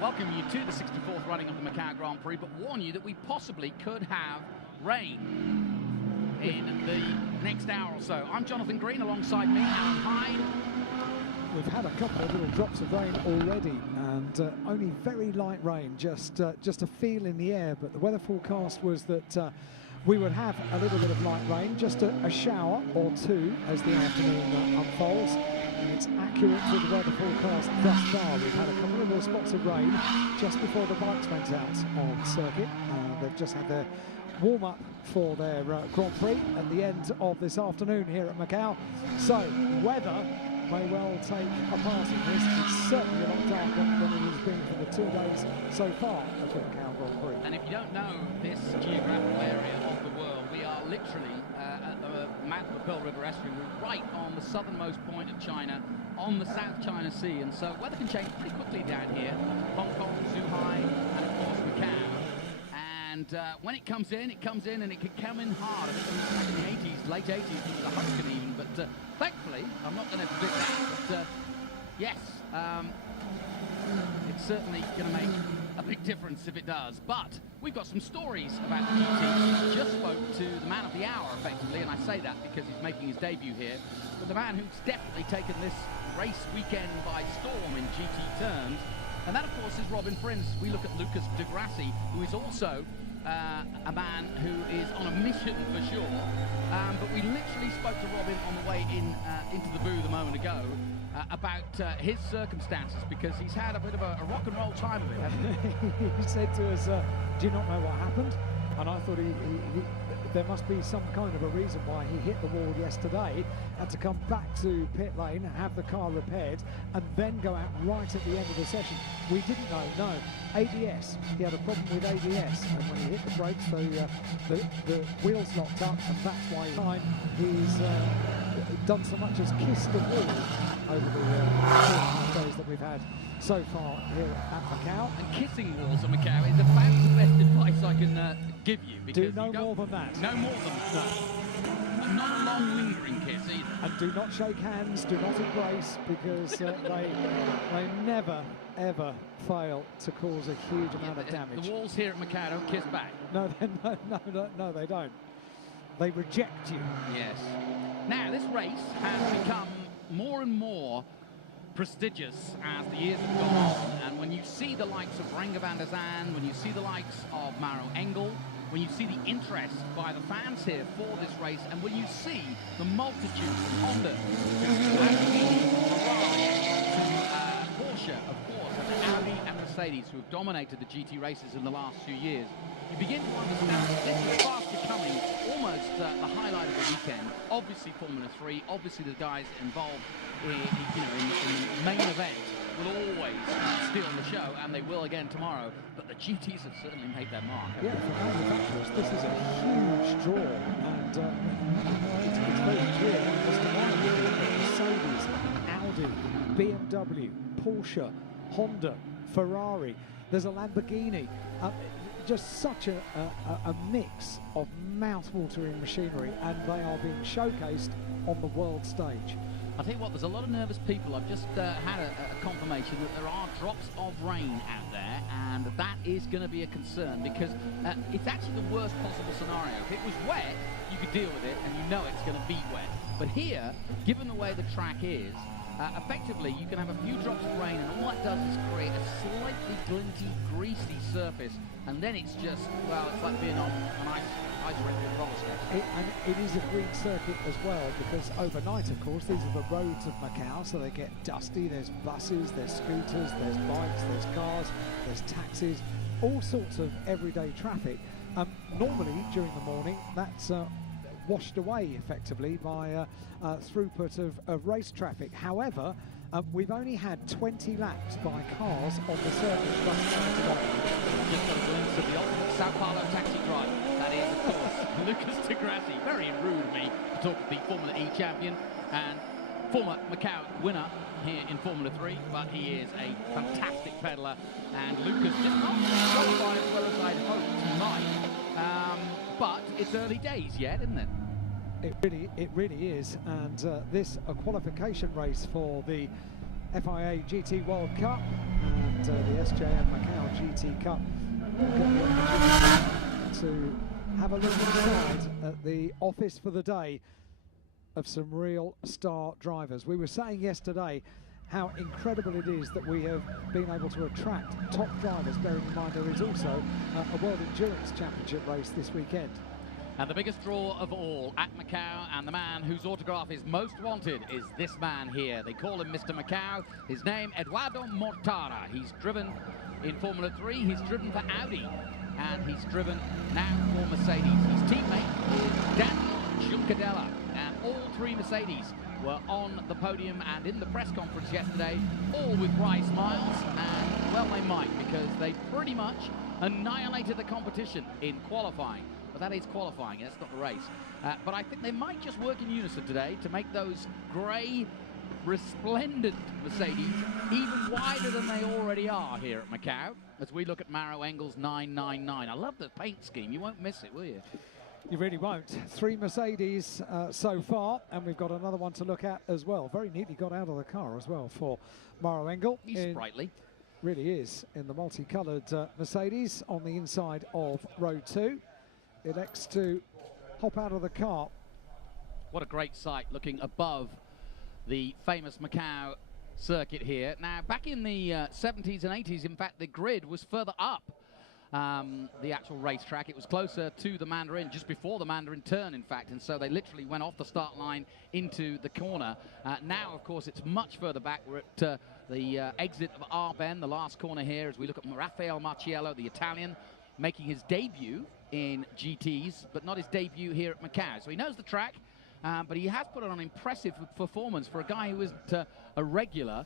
welcome you to the 64th running of the Macau Grand Prix, but warn you that we possibly could have rain in the next hour or so. I'm Jonathan Green, alongside me, Alan Hyde. We've had a couple of little drops of rain already, and only very light rain, just a feel in the air. But the weather forecast was that we would have a little bit of light rain, just a shower or two as the afternoon unfolds. And it's accurate to the weather forecast thus far. We've had a couple of little spots of rain just before the bikes went out on circuit. They've just had their warm-up for their Grand Prix at the end of this afternoon here at Macau. So weather may well take a part in this. It's certainly a lot darker than it has been for the 2 days so far of the Macau Grand Prix. And if you don't know this geographical area of the world, we are literally at the mouth of the Pearl River estuary. We're right on the southernmost point of China, on the South China Sea, and so weather can change pretty quickly down here. Hong Kong, Zhuhai, and of course Macau. And when it comes in, and it can come in hard. Back in the 80s, late 80s, it was a hurricane even. But thankfully, I'm not going to predict that. But yes, it's certainly going to make a big difference if it does. But we've got some stories about the GT. Just spoke to the man of the hour, effectively, and I say that because he's making his debut here. But the man who's definitely taken this race weekend by storm in GT terms. And that, of course, is Robin Prince. We look at Lucas de Grassi, who is also a man who is on a mission for sure. But we literally spoke to Robin on the way into the booth a moment ago about his circumstances, because he's had a bit of a rock and roll time of it, hasn't he? He said to us, do you not know what happened? And I thought there must be some kind of a reason why he hit the wall yesterday, had to come back to pit lane, have the car repaired, and then go out right at the end of the session. We didn't know, no. ABS, he had a problem with ABS, and when he hit the brakes, the wheels locked up, and that's why he's done so much as kissed the wall over the 4 days that we've had so far here at Macau. And kissing walls at Macau is about the best advice I can give you. Do no more than that. No more than that. No. And not a long lingering kiss either. And do not shake hands, do not embrace, because they never, ever fail to cause a huge amount of damage. The walls here at Macau don't kiss back. No, they don't. They reject you. Yes. Now, this race has become more and more prestigious as the years have gone on, and when you see the likes of Renger van der Zand, when you see the likes of Maro Engel, when you see the interest by the fans here for this race, and when you see the multitude from Honda to Lamborghini, Ferrari, to Porsche, of course, and Audi and Mercedes, who have dominated the GT races in the last few years, you begin to understand that this is fast becoming almost the highlight of the weekend. Obviously Formula 3, obviously the guys involved in the main event will always steal the show, and they will again tomorrow, but the GTs have certainly made their mark. Yeah, for manufacturers, this is a huge draw, and it's very clear as to why Mercedes, Audi, BMW, Porsche, Honda, Ferrari, there's a Lamborghini. Just such a mix of mouth-watering machinery, and they are being showcased on the world stage. I'll tell you what, there's a lot of nervous people. I've just had a confirmation that there are drops of rain out there, and that is going to be a concern, because it's actually the worst possible scenario. If it was wet, you could deal with it, and you know it's going to be wet. But here, given the way the track is, effectively you can have a few drops of rain, and all that does is create a slightly glinty, greasy surface, and then it's just, well, it's like being on an ice-rendered roller skate. And it is a green circuit as well, because overnight, of course, these are the roads of Macau, so they get dusty. There's buses, there's scooters, there's bikes, there's cars, there's taxis, all sorts of everyday traffic. Normally, during the morning, that's washed away effectively by throughput of race traffic. However, we've only had 20 laps by cars on the circuit thus far today. Just got a glimpse of the ultimate Sao Paulo taxi drive. That is, of course, Lucas de Grassi. Very rude of me to talk to the Formula E champion and former Macau winner here in Formula 3, but he is a fantastic peddler, and Lucas did not qualify as well as I'd hoped he might. But it's early days yet, isn't it? It really is, and this a qualification race for the FIA GT World Cup and the SJM Macau GT Cup. We'll get the opportunity to have a look inside at the office for the day of some real star drivers. We were saying yesterday how incredible it is that we have been able to attract top drivers, bearing in mind there is also a World Endurance Championship race this weekend. And the biggest draw of all at Macau, and the man whose autograph is most wanted is this man here. They call him Mr. Macau. His name, Eduardo Mortara. He's driven in Formula 3, he's driven for Audi, and he's driven now for Mercedes. His teammate is Daniel Juncadella, and all three Mercedes were on the podium and in the press conference yesterday, all with wry smiles, and well they might, because they pretty much annihilated the competition in qualifying. But that is qualifying, that's not the race. But I think they might just work in unison today to make those grey, resplendent Mercedes even wider than they already are here at Macau, as we look at Maro Engel's 999. I love the paint scheme, you won't miss it, will you? You really won't. 3 Mercedes so far, and we've got another one to look at as well. Very neatly got out of the car as well for Maro Engel. He's sprightly. Really is, in the multicoloured Mercedes on the inside of row 2. Elects to hop out of the car. What a great sight, looking above the famous Macau circuit here. Now, back in the 70s and 80s, in fact, the grid was further up. The actual racetrack, it was closer to the Mandarin, just before the Mandarin turn, in fact, and so they literally went off the start line into the corner. Now, of course, it's much further back. We're at the exit of Arben, the last corner here, as we look at Raffaele Marciello, the Italian, making his debut in GTs, but not his debut here at Macau. So he knows the track, but he has put on an impressive performance for a guy who isn't a regular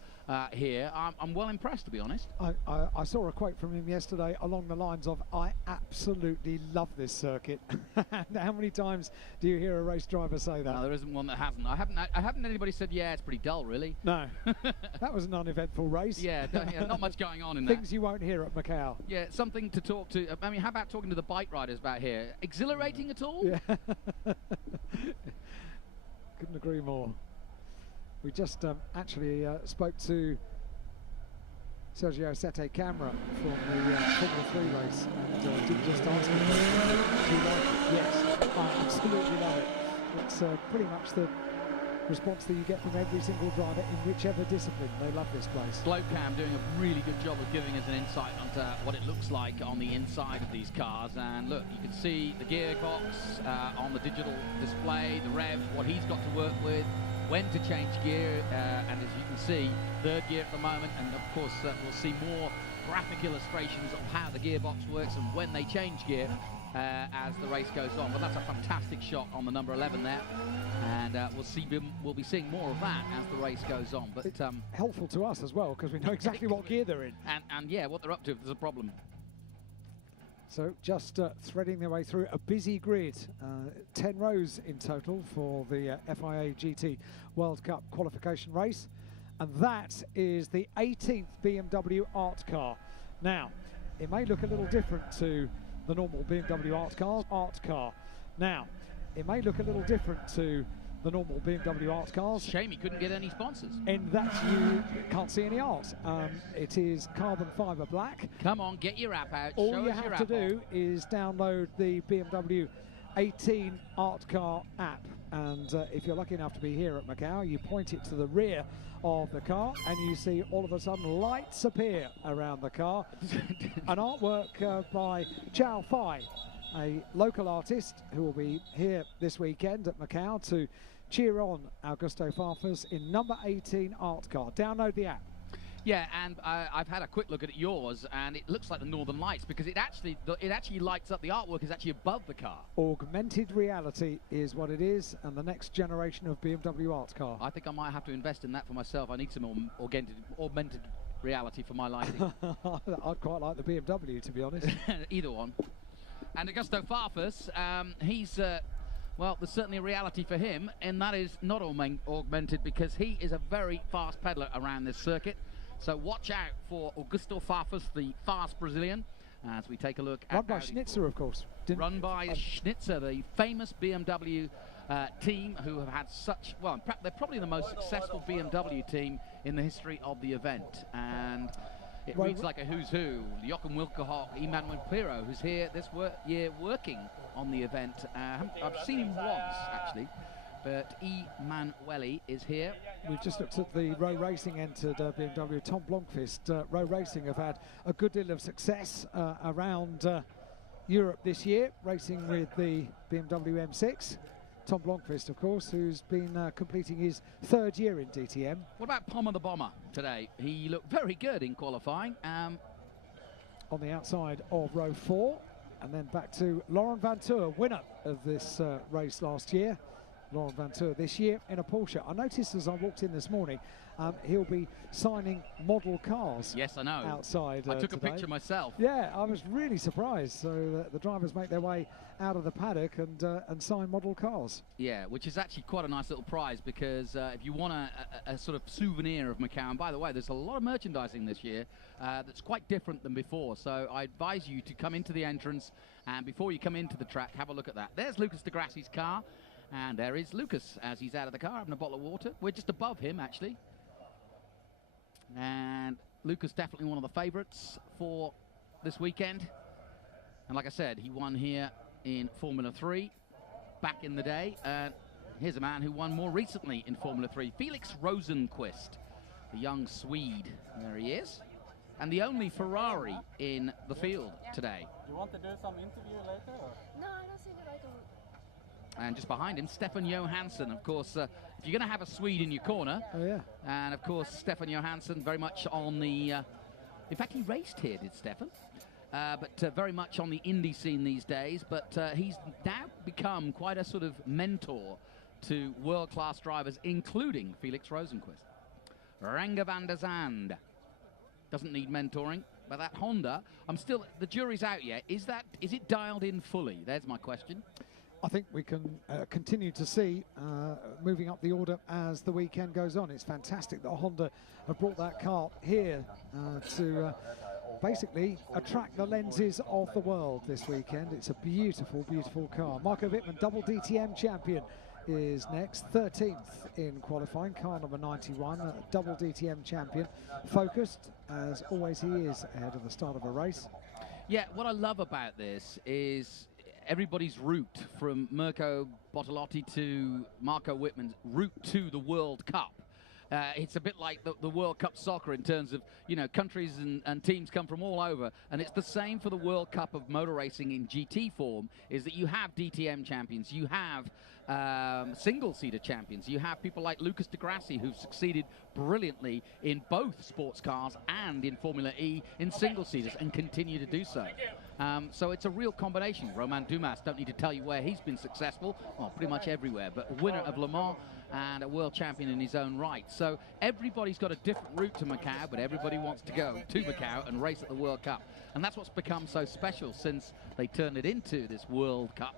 here. I'm well impressed, to be honest. I saw a quote from him yesterday along the lines of, "I absolutely love this circuit." How many times do you hear a race driver say that? No, there isn't one that hasn't. I haven't anybody said, yeah, it's pretty dull, really. No. That was an uneventful race. Yeah, not much going on in Things you won't hear at Macau. Yeah, something to talk to. I mean, how about talking to the bike riders about here? Exhilarating at all? Yeah. Couldn't agree more. We just actually spoke to Sergio Sette Camera from the Formula 3 race, and did just ask him, do you like it? Yes, I absolutely love it. It's pretty much the response that you get from every single driver in whichever discipline. They love this place. Glowcam doing a really good job of giving us an insight onto what it looks like on the inside of these cars. And look, you can see the gearbox on the digital display, the revs, what he's got to work with, when to change gear, and as you can see, third gear at the moment, and of course we'll see more graphic illustrations of how the gearbox works and when they change gear as the race goes on. But that's a fantastic shot on the number 11 there, and we'll be seeing more of that as the race goes on. But it's helpful to us as well, because we know exactly what gear they're in, and yeah, what they're up to if there's a problem. So just threading their way through a busy grid, 10 rows in total for the FIA GT World Cup qualification race, and that is the 18th BMW art car. Now, it may look a little different to the normal BMW art car. Now, it may look a little different to the normal BMW art cars. Shame he couldn't get any sponsors. In that you can't see any art. It is carbon fibre black. Come on, get your app out. All you have to do is download the BMW 18 Art Car app. And if you're lucky enough to be here at Macau, you point it to the rear of the car and you see all of a sudden lights appear around the car. An artwork by Chow Fai, a local artist who will be here this weekend at Macau to cheer on Augusto Farfus in number 18 art car. Download the app. Yeah, and I've had a quick look at yours, and it looks like the Northern Lights, because it actually lights up. The artwork is actually above the car. Augmented reality is what it is, and the next generation of BMW art car. I think I might have to invest in that for myself. I need some augmented reality for my lighting. I'd quite like the BMW, to be honest. Either one. And Augusto Farfus, he's well, there's certainly a reality for him, and that is not augmented, because he is a very fast peddler around this circuit. So watch out for Augusto Farfus, the fast Brazilian, as we take a look at... Run by Schnitzer, of course. Run by Schnitzer, the famous BMW team who have had such, well, they're probably the most successful BMW team in the history of the event. And it reads like a who's who. Jochen Wilkehock, Emmanuel Pirro, who's here this year working on the event. I've seen him once, actually, but Emanuele is here. We've just looked at the row racing entered BMW. Tom Blomqvist, row racing have had a good deal of success around Europe this year, racing with the BMW M6. Tom Blomqvist, of course, who's been completing his 3rd year in DTM. What about Pommer the Bomber today? He looked very good in qualifying. On the outside of row 4, and then back to Laurent Vantour, winner of this race last year. Laurent Vantour this year in a Porsche. I noticed as I walked in this morning, he'll be signing model cars. Yes, I know. Outside I took today. a picture myself. Yeah, I was really surprised. So the drivers make their way out of the paddock and sign model cars. Yeah, which is actually quite a nice little prize, because if you want a sort of souvenir of Macau, and by the way, there's a lot of merchandising this year that's quite different than before. So I advise you to come into the entrance, and before you come into the track, have a look at that. There's Lucas de Grassi's car. And there is Lucas as he's out of the car having a bottle of water. We're just above him, actually. And Lucas definitely one of the favourites for this weekend. And like I said, he won here in Formula 3 back in the day. Here's a man who won more recently in Formula 3, Felix Rosenqvist, the young Swede. There he is. And the only Ferrari in the field today. You want to do some interview later? Or? No, I don't think that I don't. And just behind him, Stefan Johansson. Of course, if you're going to have a Swede in your corner, and of course, Stefan Johansson very much on the... in fact, he raced here, did Stefan? But very much on the Indy scene these days. But he's now become quite a sort of mentor to world-class drivers, including Felix Rosenqvist. Renger van der Zand doesn't need mentoring, but that Honda, the jury's out yet. Is it dialed in fully? There's my question. I think we can continue to see moving up the order as the weekend goes on. It's fantastic that Honda have brought that car here to basically attract the lenses of the world this weekend. It's a beautiful, beautiful car. Marco Wittmann, double DTM champion, is next, 13th in qualifying, car number 91, double DTM champion. Focused, as always he is, ahead of the start of a race. Yeah, what I love about this is everybody's route, from Mirko Bortolotti to Marco Wittmann's route to the World Cup. It's a bit like the World Cup soccer in terms of, you know, countries and teams come from all over, and it's the same for the World Cup of motor racing in GT form, is that you have DTM champions, you have single-seater champions, you have people like Lucas de Grassi, who've succeeded brilliantly in both sports cars and in Formula E in single-seaters and continue to do so. So it's a real combination. Romain Dumas, don't need to tell you where he's been successful, well, pretty much everywhere, but a winner of Le Mans and a world champion in his own right. So everybody's got a different route to Macau, but everybody wants to go to Macau and race at the World Cup. And that's what's become so special since they turned it into this World Cup,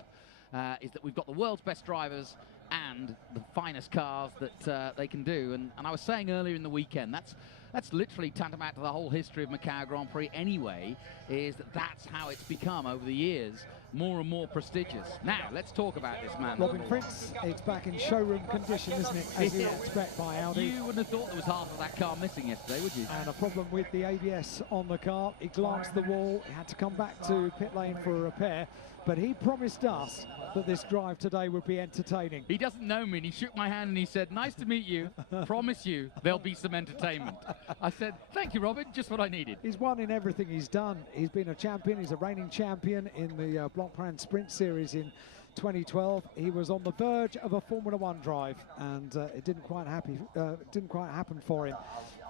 is that we've got the world's best drivers and the finest cars that they can do. And I was saying earlier in the weekend, that's literally tantamount to the whole history of Macau Grand Prix anyway, is that's how it's become over the years, more and more prestigious. Now, let's talk about this man. Robin Prince, it's back in showroom condition, isn't it, as you'd expect by Audi. You wouldn't have thought there was half of that car missing yesterday, would you? And a problem with the ABS on the car. He glanced the wall, he had to come back to pit lane for a repair, but he promised us that this drive today would be entertaining. He doesn't know me, and he shook my hand and he said, "Nice to meet you, promise you there'll be some entertainment." I said, "Thank you, Robin, just what I needed." He's won in everything he's done. He's been a champion, he's a reigning champion in the Blancpain Sprint Series in 2012. He was on the verge of a Formula 1 drive, and it didn't quite happen for him.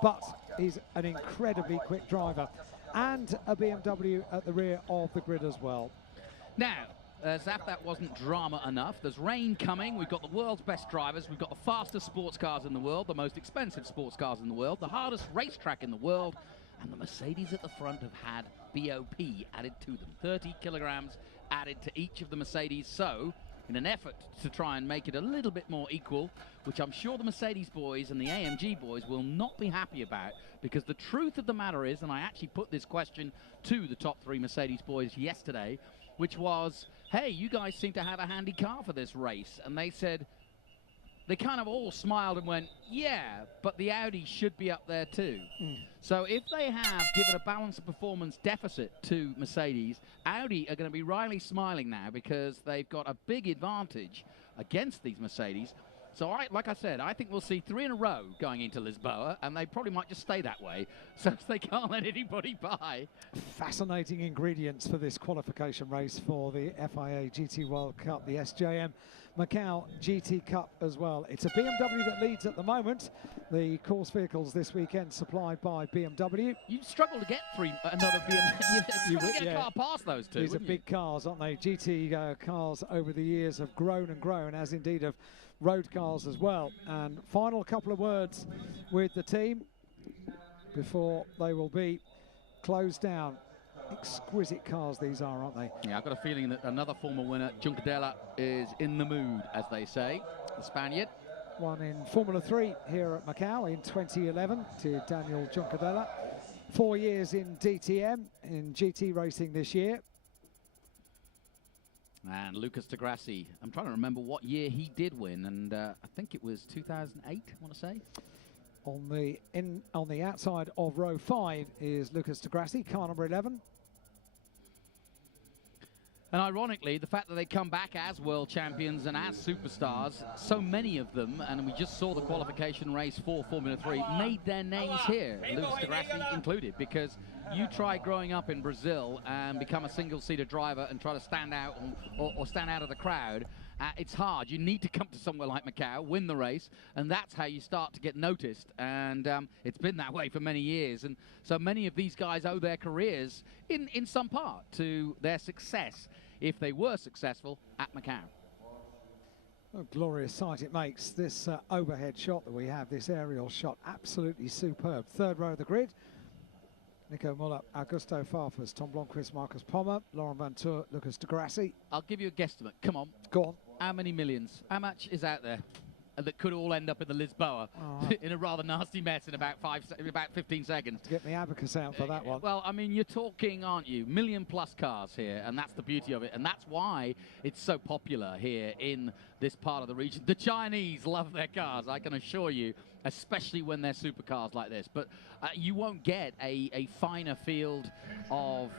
But he's an incredibly quick driver, and a BMW at the rear of the grid as well. Now, as if that wasn't drama enough, there's rain coming. We've got the world's best drivers. We've got the fastest sports cars in the world, the most expensive sports cars in the world, the hardest racetrack in the world, and the Mercedes at the front have had BOP added to them. 30 kilograms added to each of the Mercedes. So, in an effort to try and make it a little bit more equal, which I'm sure the Mercedes boys and the AMG boys will not be happy about, because the truth of the matter is, and I actually put this question to the top three Mercedes boys yesterday, which was, hey, you guys seem to have a handy car for this race. And they said, they kind of all smiled and went, yeah, but the Audi should be up there too. So if they have given a balanced performance deficit to Mercedes, Audi are going to be wryly smiling now because they've got a big advantage against these Mercedes. So, like I said, I think we'll see 3 in a row going into Lisboa, and they probably might just stay that way, so they can't let anybody by. Fascinating ingredients for this qualification race for the FIA GT World Cup, the SJM Macau GT Cup as well. It's a BMW that leads at the moment. The course vehicles this weekend supplied by BMW. You struggle to get another BMW. You struggle to get a car past those two. These are big cars, aren't they? GT cars over the years have grown and grown, as indeed have road cars as well. And final couple of words with the team before they will be closed down. Exquisite cars these are, aren't they? Yeah, I've got a feeling that another former winner, Juncadella, is in the mood, as they say, the Spaniard. Won in Formula 3 here at Macau in 2011 to Daniel Juncadella. 4 years in DTM, in GT racing this year. And Lucas de Grassi, I'm trying to remember what year he did win, and I think it was 2008, I want to say. On the outside of row 5 is Lucas de Grassi, car number 11. And ironically, the fact that they come back as world champions and as superstars, so many of them, and we just saw the qualification race for Formula 3, made their names here, Lucas de Grassi included, because you try growing up in Brazil and become a single-seater driver and try to stand out or stand out of the crowd. It's hard. You need to come to somewhere like Macau, win the race, and that's how you start to get noticed. And it's been that way for many years. And so many of these guys owe their careers, in some part, to their success, if they were successful, at Macau. A glorious sight it makes, this overhead shot that we have, this aerial shot, absolutely superb. Third row of the grid. Nico Muller, Augusto Farfus, Tom Blomqvist, Marcus Pommer, Laurent Vantour, Lucas de Grassi. I'll give you a guesstimate. Come on. Go on. How many millions? How much is out there that could all end up in the Lisboa in a rather nasty mess in about 15 seconds? To get the abacus out for that one. Well, I mean, you're talking, aren't you? million-plus cars here, and that's the beauty of it, and that's why it's so popular here in this part of the region. The Chinese love their cars, I can assure you, especially when they're supercars like this. But you won't get a finer field of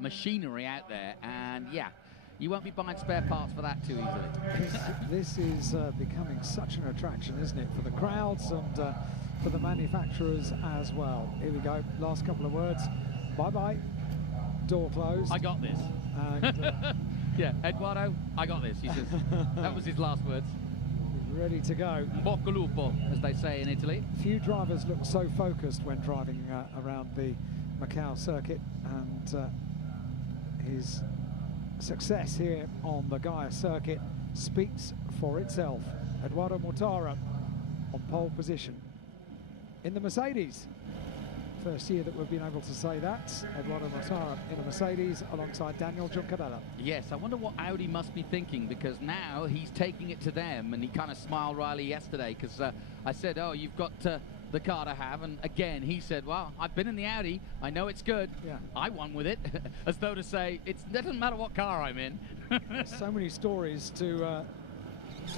machinery out there, and yeah, you won't be buying spare parts for that too easily. This is becoming such an attraction, isn't it, for the crowds and for the manufacturers as well. Here we go, last couple of words. Bye-bye. Door closed. I got this. And, yeah, Eduardo, I got this. He says, that was his last words. He's ready to go. Bocca lupo, as they say in Italy. Few drivers look so focused when driving around the Macau circuit, and his success here on the Gaia circuit speaks for itself. Eduardo Mortara on pole position in the Mercedes. First year that we've been able to say that. Eduardo Mortara in a Mercedes alongside Daniel Juncadella. Yes, I wonder what Audi must be thinking, because now he's taking it to them, and he kind of smiled wryly yesterday because I said, oh, you've got the car to have, and again he said, well, I've been in the Audi, I know it's good, yeah. I won with it, as though to say, it doesn't matter what car I'm in. So many stories to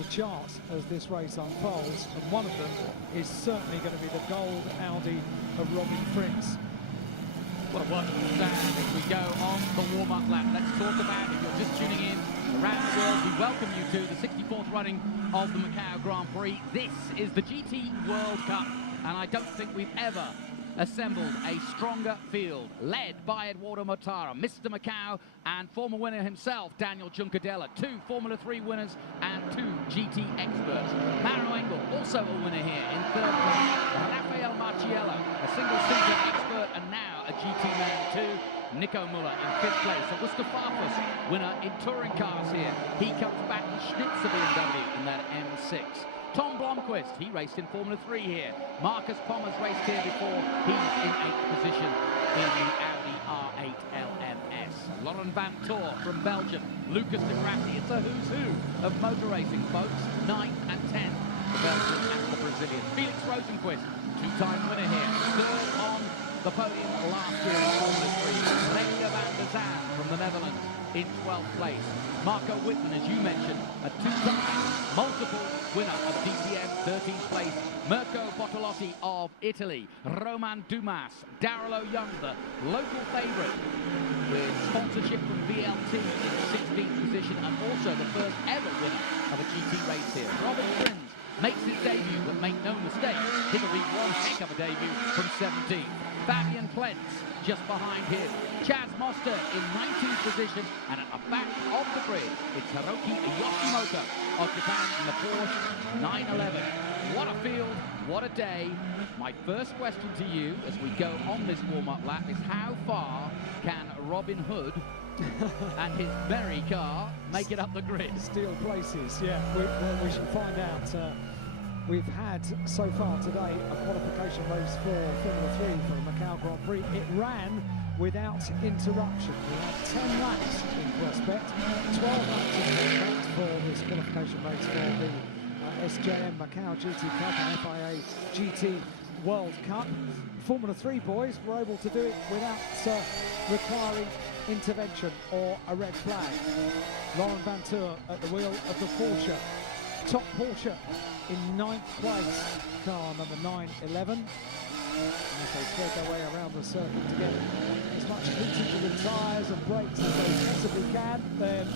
chart as this race unfolds, and one of them is certainly going to be the gold Audi of Robin Fritz. Well, what as we go on the warm-up lap, let's talk about, if you're just tuning in around the world, we welcome you to the 64th running of the Macau Grand Prix. This is the GT World Cup, and I don't think we've ever assembled a stronger field, led by Eduardo Mortara, Mr. Macau, and former winner himself, Daniel Juncadella, 2 Formula 3 winners and 2 GT experts. Mauro Engel, also a winner here in 3rd place. Rafael Marciello, a single-seater expert and now a GT man too. Nico Muller in 5th place. Augusto Farfus, winner in touring cars here. He comes back in Schnitzer BMW in that M6. Tom Blomqvist, he raced in Formula 3 here. Marcus Pommer's raced here before. He's in 8th position in the Audi R8 LMS. Laurent Vantour from Belgium. Lucas de Grassi, it's a who's who of motor racing, folks. 9th and 10th, the Belgian and the Brazilian. Felix Rosenquist, 2-time winner here. 3rd on the podium last year in Formula 3. Renger van der Zaan from the Netherlands. in 12th place. Marco Whitman, as you mentioned, a two-time multiple winner of DTM, 13th place. Mirko Bortolotti of Italy. Roman Dumas, Daryl O'Young, the local favourite, with sponsorship from VLT in 16th position, and also the first ever winner of a GT race here. Robin Prinz makes his debut, but make no mistake, it'll be one heck of a debut from 17th. Fabian Plentz just behind him. Chaz Moster in 19th position, and at the back of the grid, it's Hiroki Yoshimoto of Japan in the Porsche 911. What a field, what a day. My first question to you as we go on this warm-up lap is how far can Robin Hood and his merry car make it up the grid? Steel places, yeah. We should find out. We've had so far today a qualification race for Formula 3 for the Macau Grand Prix. It ran without interruption. We had 10 laps in prospect, 12 laps in prospect for this qualification race for the SJM Macau GT Cup and FIA GT World Cup. Formula 3 boys were able to do it without requiring intervention or a red flag. Laurent Vantour at the wheel of the Porsche. Top Porsche in 9th place, car number 911. As they thread their way around the circuit to get as much heat into the tyres and brakes as they possibly can, then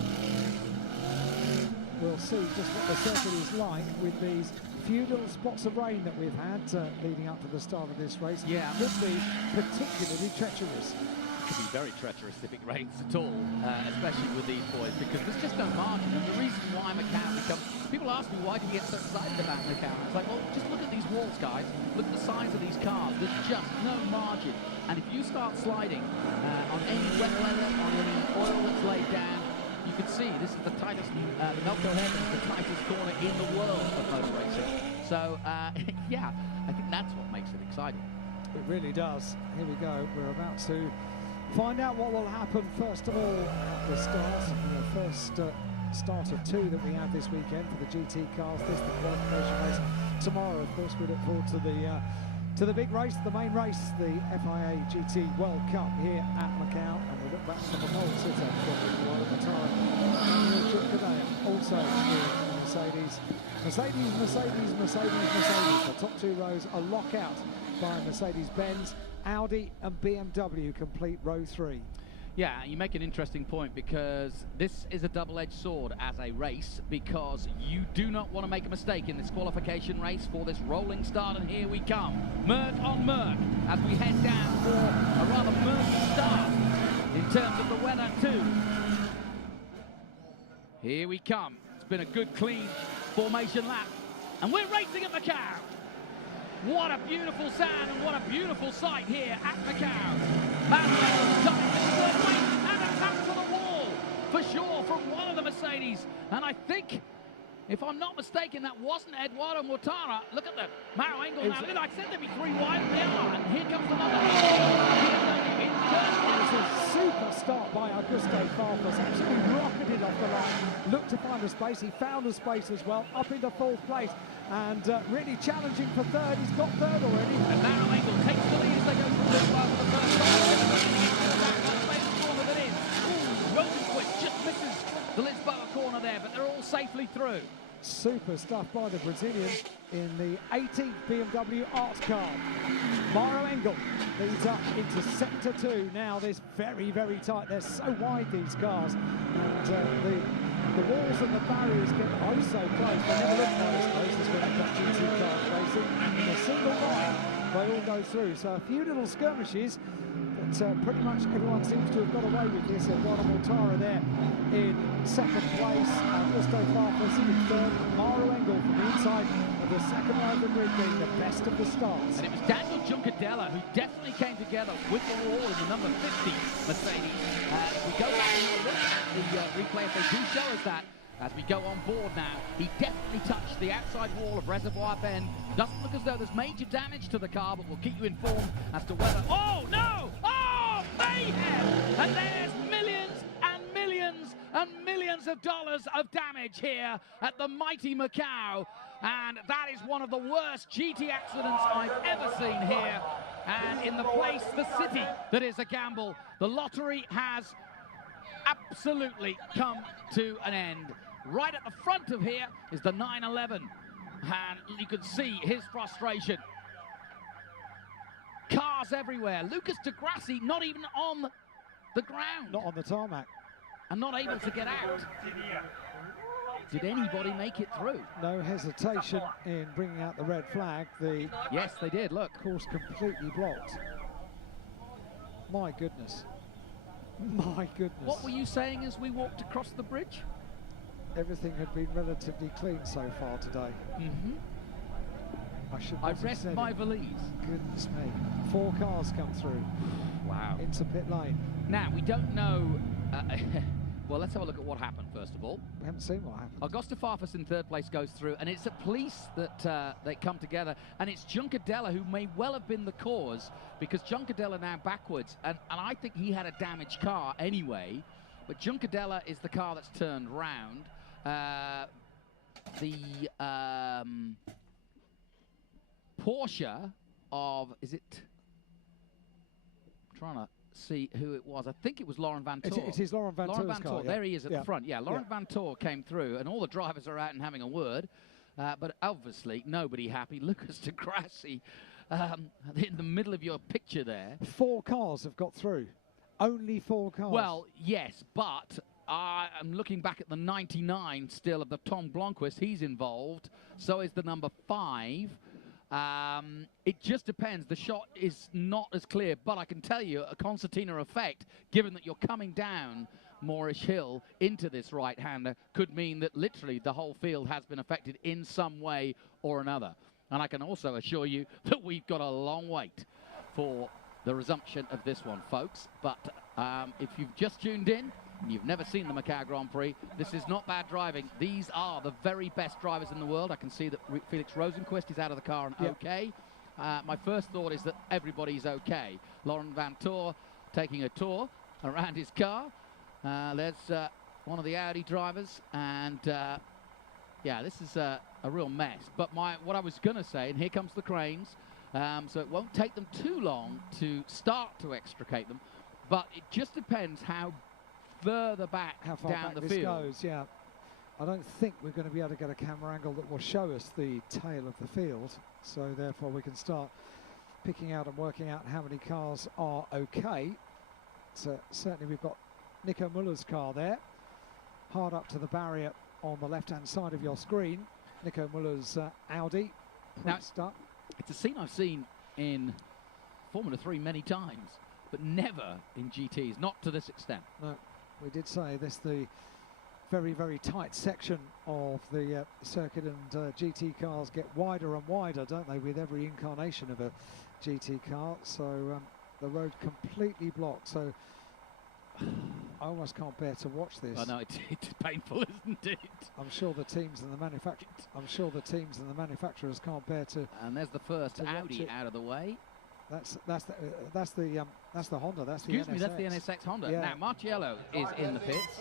we'll see just what the circuit is like with these few little spots of rain that we've had leading up to the start of this race. Yeah. Could be particularly treacherous. Could be very treacherous if it rains at all, especially with these boys, because there's just no margin. And the reason why Macau becomes... People ask me, why do you get so excited about Macau? It's like, well, just look at these walls, guys. Look at the size of these cars. There's just no margin. And if you start sliding on any wet weather, on any oil that's laid down, you can see this is the tightest, the Melco Heaven is the tightest corner in the world of motor racing. So, yeah, I think that's what makes it exciting. It really does. Here we go. We're about to find out what will happen first of all at the start, the first start of two that we have this weekend for the GT cars. This the qualification race tomorrow. Of course, we look forward to the big race, the main race, the FIA GT World Cup here at Macau, and we look back to the pole sitter for the time. Also in Mercedes. The top two rows are lockout by Mercedes-Benz. Audi and BMW complete row 3. Yeah, you make an interesting point, because this is a double-edged sword as a race, because you do not want to make a mistake in this qualification race for this rolling start, and here we come. Merc on Merc as we head down for a rather murky start in terms of the weather too. Here we come. It's been a good, clean formation lap, and we're racing at Macau. What a beautiful sound and what a beautiful sight here at Macau. Manuel coming to the third place and a tap to the wall for sure from one of the Mercedes. And I think, if I'm not mistaken, that wasn't Eduardo Mortara. Look at the Maro angle now. Look at that. I said there'd be 3 wide, and they are. And here comes another. It's a super start by Augusto Farfus. Absolutely rocketed off the line. Looked to find a space. He found a space as well. Up into 4th place. And really challenging for 3rd. He's got 3rd already. And Maro angle takes the lead as they go through the line for the first time. Rosenquist just misses the Lisboa corner there, but they're all safely through. Super stuff by the Brazilian in the 18th BMW Art car. Mauro Engel leads up into sector 2. Now this very, very tight. They're so wide, these cars. And the walls and the barriers get so close. They never look quite as close as when they've got GT cars racing. In a single line, they all go through. So a few little skirmishes. But pretty much everyone seems to have got away with this. Eduardo Mortara there in 2nd place. Augusto Farfus in 3rd. Mauro Engel from the inside of the 2nd line of the grid being the best of the starts. And it was Daniel Juncadella who definitely came together with the wall in the number 50 Mercedes. If we go back and look at the replay, if they do show us that, as we go on board now, he definitely touched the outside wall of Reservoir Bend. Doesn't look as though there's major damage to the car, but we'll keep you informed as to whether... Oh, no! Oh, mayhem! And there's millions and millions and millions of dollars of damage here at the mighty Macau. And that is one of the worst GT accidents I've ever seen here. And in the place, the city, that is a gamble. The lottery has absolutely come to an end. Right at the front of here is the 911, and you can see his frustration. Cars everywhere. Lucas de Grassi not even on the ground. Not on the tarmac. And not able to get out. Did anybody make it through? No hesitation in bringing out the red flag. The Yes, they did, look. course completely blocked. My goodness. My goodness. What were you saying as we walked across the bridge? Everything had been relatively clean so far today. Mm-hmm. I I rest my valise. Goodness me. 4 cars come through. Wow. Into pit lane. Now, we don't know... well, let's have a look at what happened, first of all. We haven't seen what happened. Augusta Farfus in 3rd place goes through, and it's at police that they come together, and it's Juncadella who may well have been the cause, because Juncadella now backwards, and I think he had a damaged car anyway, but Juncadella is the car that's turned round. The Porsche of, is it, I'm trying to see who it was. I think it was Laurent Vantour. It is Laurent Vantour's car. There he is at the front. Yeah, Laurent Vantour came through, and all the drivers are out and having a word. But obviously, nobody happy. Lucas de Grassi in the middle of your picture there. 4 cars have got through. Only 4 cars. Well, yes, but I'm looking back at the 99 still of the Tom Blomqvist. He's involved. So is the number 5. It just depends. The shot is not as clear, but I can tell you a concertina effect, given that you're coming down Moorish Hill into this right-hander, could mean that literally the whole field has been affected in some way or another. And I can also assure you that we've got a long wait for the resumption of this one, folks. But if you've just tuned in, you've never seen the Macau Grand Prix, this is not bad driving. These are the very best drivers in the world. I can see that Felix Rosenqvist is out of the car and okay. My first thought is that everybody's okay. Laurent Vantour taking a tour around his car. There's one of the Audi drivers, and yeah, this is a real mess. But what I was going to say, and here comes the cranes, so it won't take them too long to start to extricate them, but it just depends how further back how far down back the this field goes. Yeah, I don't think we're going to be able to get a camera angle that will show us the tail of the field, so therefore we can start picking out and working out how many cars are okay. So certainly we've got Nico Muller's car there, hard up to the barrier on the left-hand side of your screen. Nico Muller's Audi pressed up. It's a scene I've seen in Formula 3 many times, but never in GTs, not to this extent. No, we did say this the very, very tight section of the circuit, and GT cars get wider and wider, don't they, with every incarnation of a GT car. So the road completely blocked. So I almost can't bear to watch this. I know it's painful, isn't it? I'm sure the teams and the manufacturers can't bear to. And there's the first Audi out of the way. That's the Honda. That's the Excuse me, NSX. that's the NSX Honda. Yeah. Now Marciello is in the pits.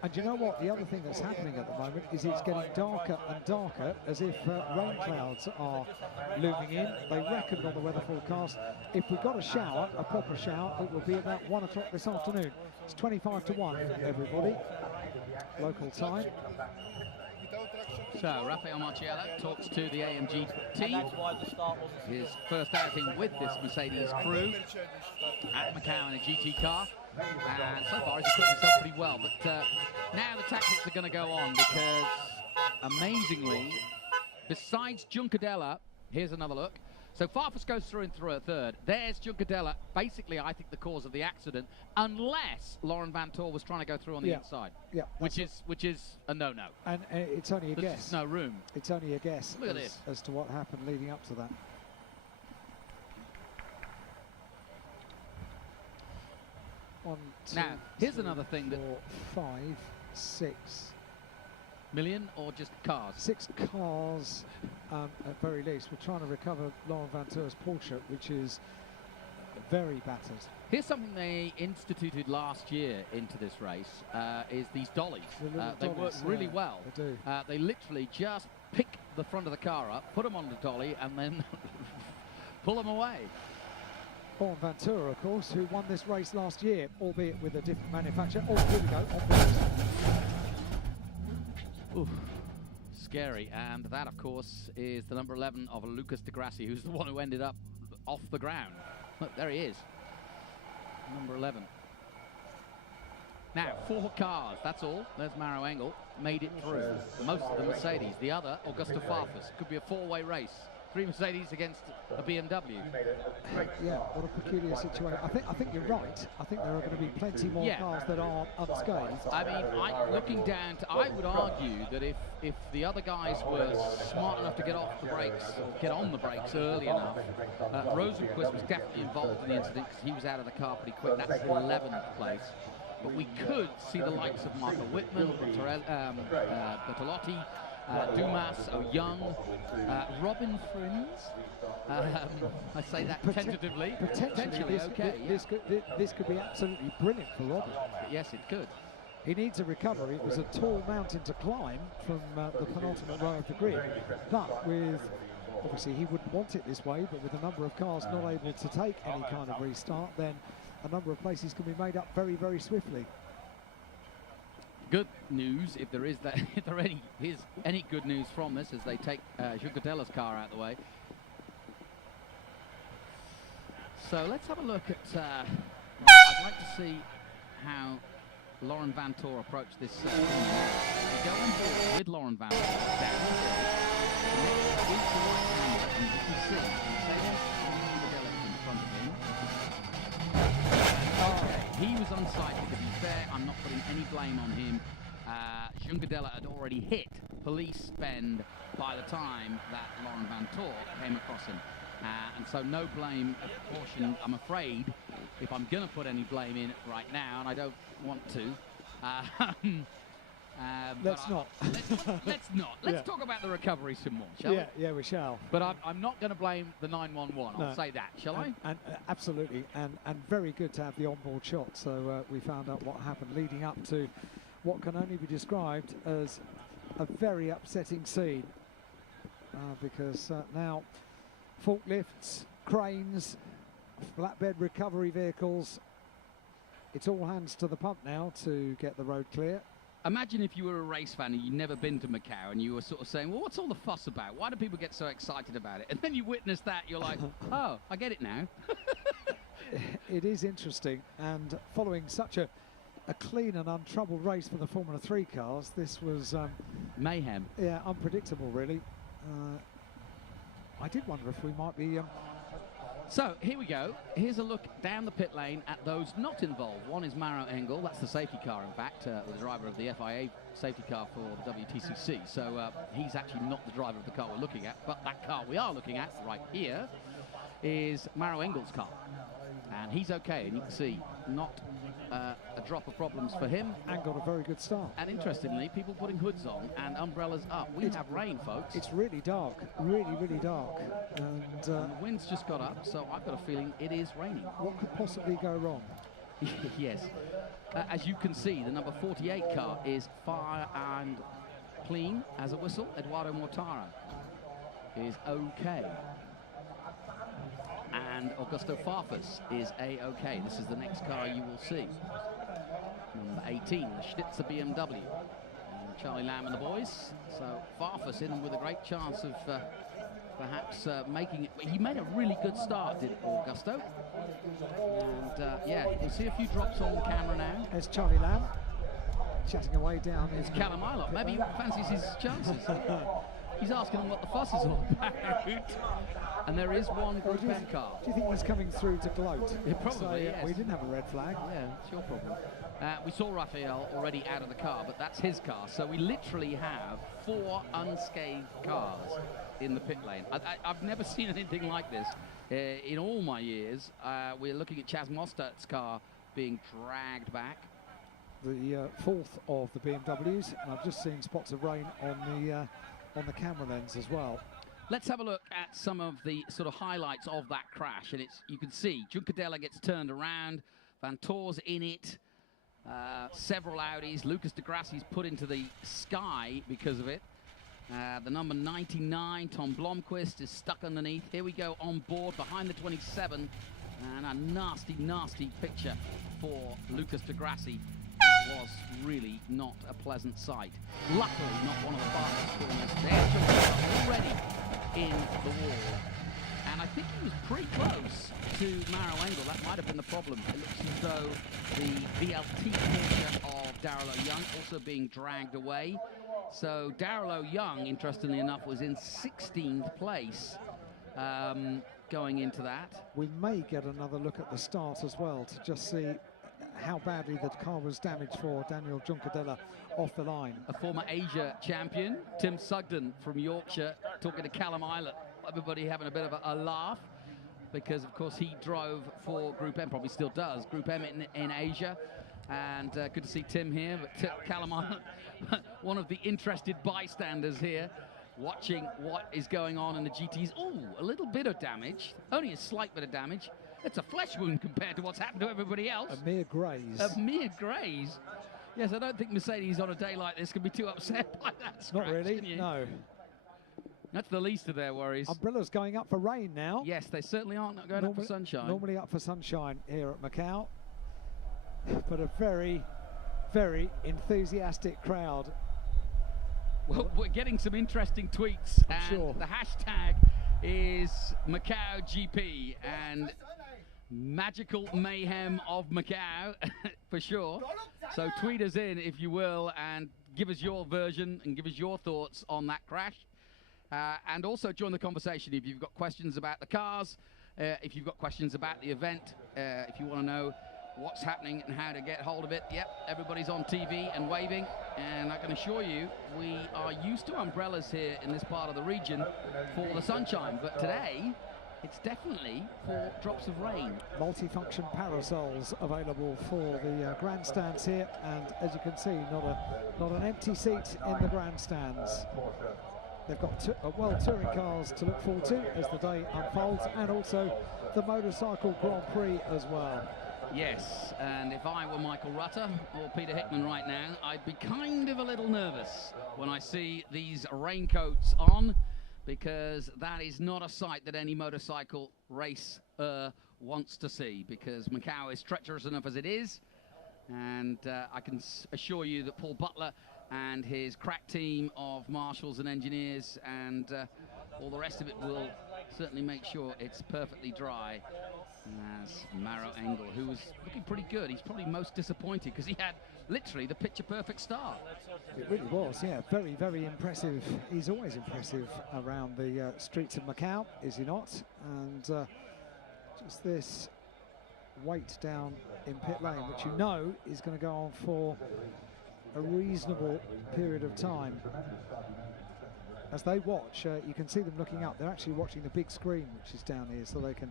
And you know what? The other thing that's happening at the moment is it's getting darker and darker, as if rain clouds are looming in. They reckoned on the weather forecast, if we got a shower, a proper shower, it will be about 1 o'clock this afternoon. It's 25 to 1, everybody. Local time. So Rafael Marciello talks to the AMG team. His first outing with this Mercedes crew at Macau in a GT car. And so far he's equipped himself pretty well. But now the tactics are going to go on, because amazingly, besides Juncadella, here's another look. So Farfus goes through in a third. There's Juncadella, basically I think the cause of the accident, unless Laurent Vantour was trying to go through on the inside. Yeah, which is a no-no. And it's only a guess. There's no room. It's only a guess. Look at this. As to what happened leading up to that. Now, here's another thing that 5, 6 million, or just cars? 6 cars at very least. We're trying to recover Laurent Vantour's Porsche, which is very battered. Here's something they instituted last year into this race, is these dollies. They work really well. They do. They literally just pick the front of the car up, put them on the dolly, and then pull them away. Laurent Vantour, of course, who won this race last year, albeit with a different manufacturer. Oh, here we go, on board. Oof. Scary, and that, of course, is the number 11 of Lucas de Grassi, who's the one who ended up off the ground. Look, there he is, number 11. Now, 4 cars, that's all. There's Maro Engel, made it through. Most of the Mercedes, the other, Augusto Farfus. Could be a 4-way race. 3 Mercedes against a BMW. Yeah, what a peculiar situation. I think you're right. I think there are going to be plenty more cars that are unscathed. I mean, looking down to, I would argue that if the other guys were smart enough to get off the brakes or get on the brakes early enough, Rosenquist was definitely involved in the incident because he was out of the car pretty quick. That's 11th place. But we could see the likes of Marco Wittmann, Bertolotti, Dumas, Young, Robin Frins. I say that tentatively. Potentially, okay. This could be absolutely brilliant for Robin. Yes, it could. He needs a recovery. It was a tall mountain to climb from the penultimate row of the grid. But with, obviously he wouldn't want it this way, but with a number of cars not able to take any kind of restart, then a number of places can be made up very, very swiftly. Good news, if there is that, if there is any good news from this, as they take Juncadella's car out of the way. So let's have a look at. I'd like to see how Laurent Vantour approached this. We go on board with Laurent Vantour down the hill. Next is the right hander, and you can see Mercedes Jungadella in front of him. Okay, he was unsightly. To be fair, I'm not putting any blame on him. Jungadella had already hit police bend by the time that Laurent Vantour came across him. And so no blame apportioned, I'm afraid, if I'm going to put any blame in right now, and I don't want to. Let's not. Let's not. Let's talk about the recovery some more, shall we? Yeah, we shall. But I'm not going to blame the 911. I'll say that, shall I? And absolutely, and very good to have the onboard shot. So we found out what happened leading up to what can only be described as a very upsetting scene, because now forklifts, cranes, flatbed recovery vehicles, it's all hands to the pump now to get the road clear. Imagine if you were a race fan and you'd never been to Macau and you were sort of saying, well, what's all the fuss about? Why do people get so excited about it? And then you witness that, you're like, oh, I get it now. It is interesting, and following such a clean and untroubled race for the Formula 3 cars, this was mayhem. Yeah, unpredictable, really. I did wonder if we might be... So, here we go. Here's a look down the pit lane at those not involved. One is Maro Engel, that's the safety car, in fact, the driver of the FIA safety car for the WTCC. So, he's actually not the driver of the car we're looking at, but that car we are looking at right here is Maro Engel's car. And he's okay, and you can see not a drop of problems for him. And got a very good start. And interestingly, people putting hoods on and umbrellas up. We have rain, folks. It's really dark, really, really dark. And the wind's just got up, so I've got a feeling it is raining. What could possibly go wrong? Yes. As you can see, the number 48 car is fire and clean as a whistle. Eduardo Mortara is okay. And Augusto Farfus is A-OK. This is the next car you will see. Number 18, the Stitzer BMW. And Charlie Lamb and the boys. So Farfus in with a great chance of perhaps making it. He made a really good start, did Augusto. And yeah, you'll see a few drops on the camera now. There's Charlie Lamb chatting away down. It's Callum Ilott. Maybe he fancies his chances. He's asking him what the fuss is all about. And there is one Group M car. Do you think he's coming through to gloat? Probably, yes. We didn't have a red flag. Yeah, it's your problem. We saw Raphael already out of the car, but that's his car. So we literally have 4 unscathed cars in the pit lane. I've never seen anything like this in all my years. We're looking at Chaz Mostert's car being dragged back. The 4th of the BMWs, and I've just seen spots of rain on the camera lens as well. Let's have a look at some of the sort of highlights of that crash. And you can see Juncadella gets turned around, Vantour's in it, several Audis, Lucas de Grassi's put into the sky because of it. The number 99, Tom Blomqvist, is stuck underneath. Here we go on board behind the 27. And a nasty, nasty picture for Lucas de Grassi. That was really not a pleasant sight. Luckily, not one of the fastest corners. They're just already in the wall. And I think he was pretty close to Maro Engel. That might have been the problem. It looks as though the VLT Porsche of Daryl O'Young also being dragged away. So Daryl O'Young, interestingly enough, was in 16th place going into that. We may get another look at the start as well to just see how badly the car was damaged for Daniel Juncadella off the line. A former Asia champion, Tim Sugden from Yorkshire, talking to Callum Islet. Everybody having a bit of a laugh because, of course, he drove for Group M, probably still does, Group M in Asia. And good to see Tim here, but Callum Islet, one of the interested bystanders here, watching what is going on in the GTs. Oh, a little bit of damage, only a slight bit of damage. It's a flesh wound compared to what's happened to everybody else. A mere graze. A mere graze. Yes, I don't think Mercedes on a day like this can be too upset by that scratch. Not really, no. That's the least of their worries. Umbrellas going up for rain now. Yes, they certainly aren't going up for sunshine. Normally up for sunshine here at Macau. But a very, very enthusiastic crowd. Well, we're getting some interesting tweets, I'm and sure. The hashtag is Macau GP and magical mayhem of Macau for sure. So tweet us in if you will and give us your version and give us your thoughts on that crash. And also join the conversation if you've got questions about the cars, if you've got questions about the event, if you want to know what's happening and how to get hold of it. Yep, everybody's on TV and waving, and I can assure you we are used to umbrellas here in this part of the region for the sunshine, but today it's definitely for drops of rain. Multifunction parasols available for the grandstands here, and as you can see, not an empty seat in the grandstands. They've got World Touring cars to look forward to as the day unfolds, and also the Motorcycle Grand Prix as well. Yes, and if I were Michael Rutter or Peter Hickman right now, I'd be kind of a little nervous when I see these raincoats on, because that is not a sight that any motorcycle race wants to see, because Macau is treacherous enough as it is, and I can assure you that Paul Butler and his crack team of marshals and engineers and all the rest of it will certainly make sure it's perfectly dry. As Maro Engel, who was looking pretty good, he's probably most disappointed because he had literally the picture-perfect start. It really was, yeah, very, very impressive. He's always impressive around the streets of Macau, is he not? And just this wait down in pit lane, which you know is going to go on for a reasonable period of time. As they watch, you can see them looking up. They're actually watching the big screen, which is down here, so they can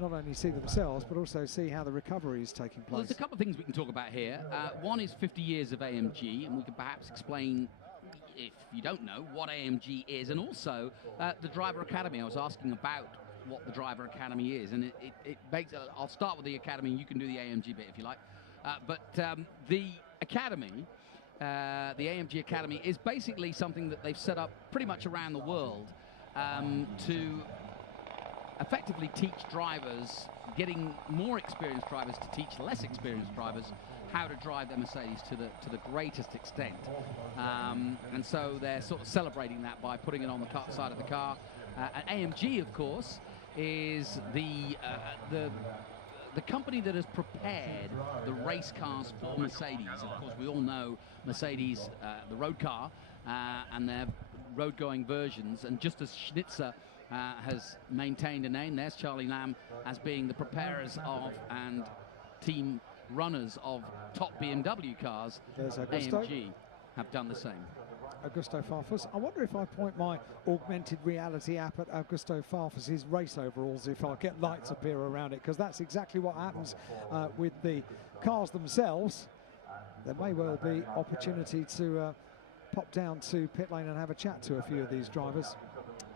not only see themselves, but also see how the recovery is taking place. Well, there's a couple of things we can talk about here. One is 50 years of AMG, and we can perhaps explain, if you don't know, what AMG is, and also the Driver Academy. I was asking about what the Driver Academy is, and it makes, I'll start with the Academy, and you can do the AMG bit if you like. But the Academy, the AMG Academy, is basically something that they've set up pretty much around the world to effectively teach drivers, getting more experienced drivers to teach less experienced drivers how to drive their Mercedes to the greatest extent. And so they're sort of celebrating that by putting it on the side of the car. And AMG, of course, is the company that has prepared the race cars for Mercedes. Of course, we all know Mercedes, the road car, and their road-going versions. And just as Schnitzer has maintained a name, there's Charlie Lamb, as being the preparers of and team runners of top BMW cars. There's Augusto. AMG have done the same. Augusto Farfus. I wonder if I point my augmented reality app at Augusto Farfus's race overalls, if I get lights appear around it, because that's exactly what happens with the cars themselves. There may well be opportunity to pop down to pit lane and have a chat to a few of these drivers.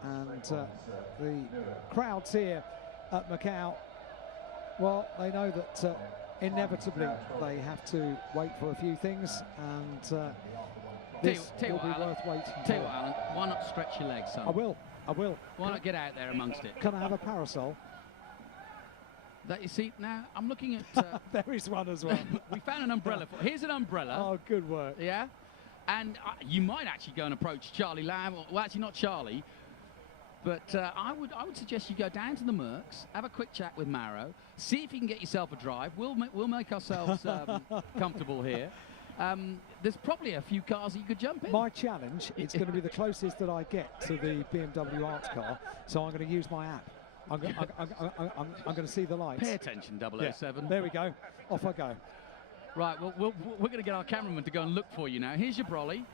And the crowds here at Macau, well, they know that inevitably they have to wait for a few things, and this will be worth waiting for. Tell you what, Alan, why not stretch your legs, son? I will. Why not get out there amongst it? Can I have a parasol? That you see now, I'm looking at. There is one as well. We found an umbrella. Here's an umbrella. Oh, good work. Yeah, and you might actually go and approach Charlie Lamb. Well, actually not Charlie, but I would suggest you go down to the Mercs, have a quick chat with Maro, see if you can get yourself a drive. We'll make ourselves comfortable here. There's probably a few cars that you could jump in. My challenge, it's going to be the closest that I get to the BMW Arts car, so I'm going to use my app. I'm going to see the lights. Pay attention, 007. Yeah, there we go. Off I go. Right, well, we're going to get our cameraman to go and look for you now. Here's your brolly.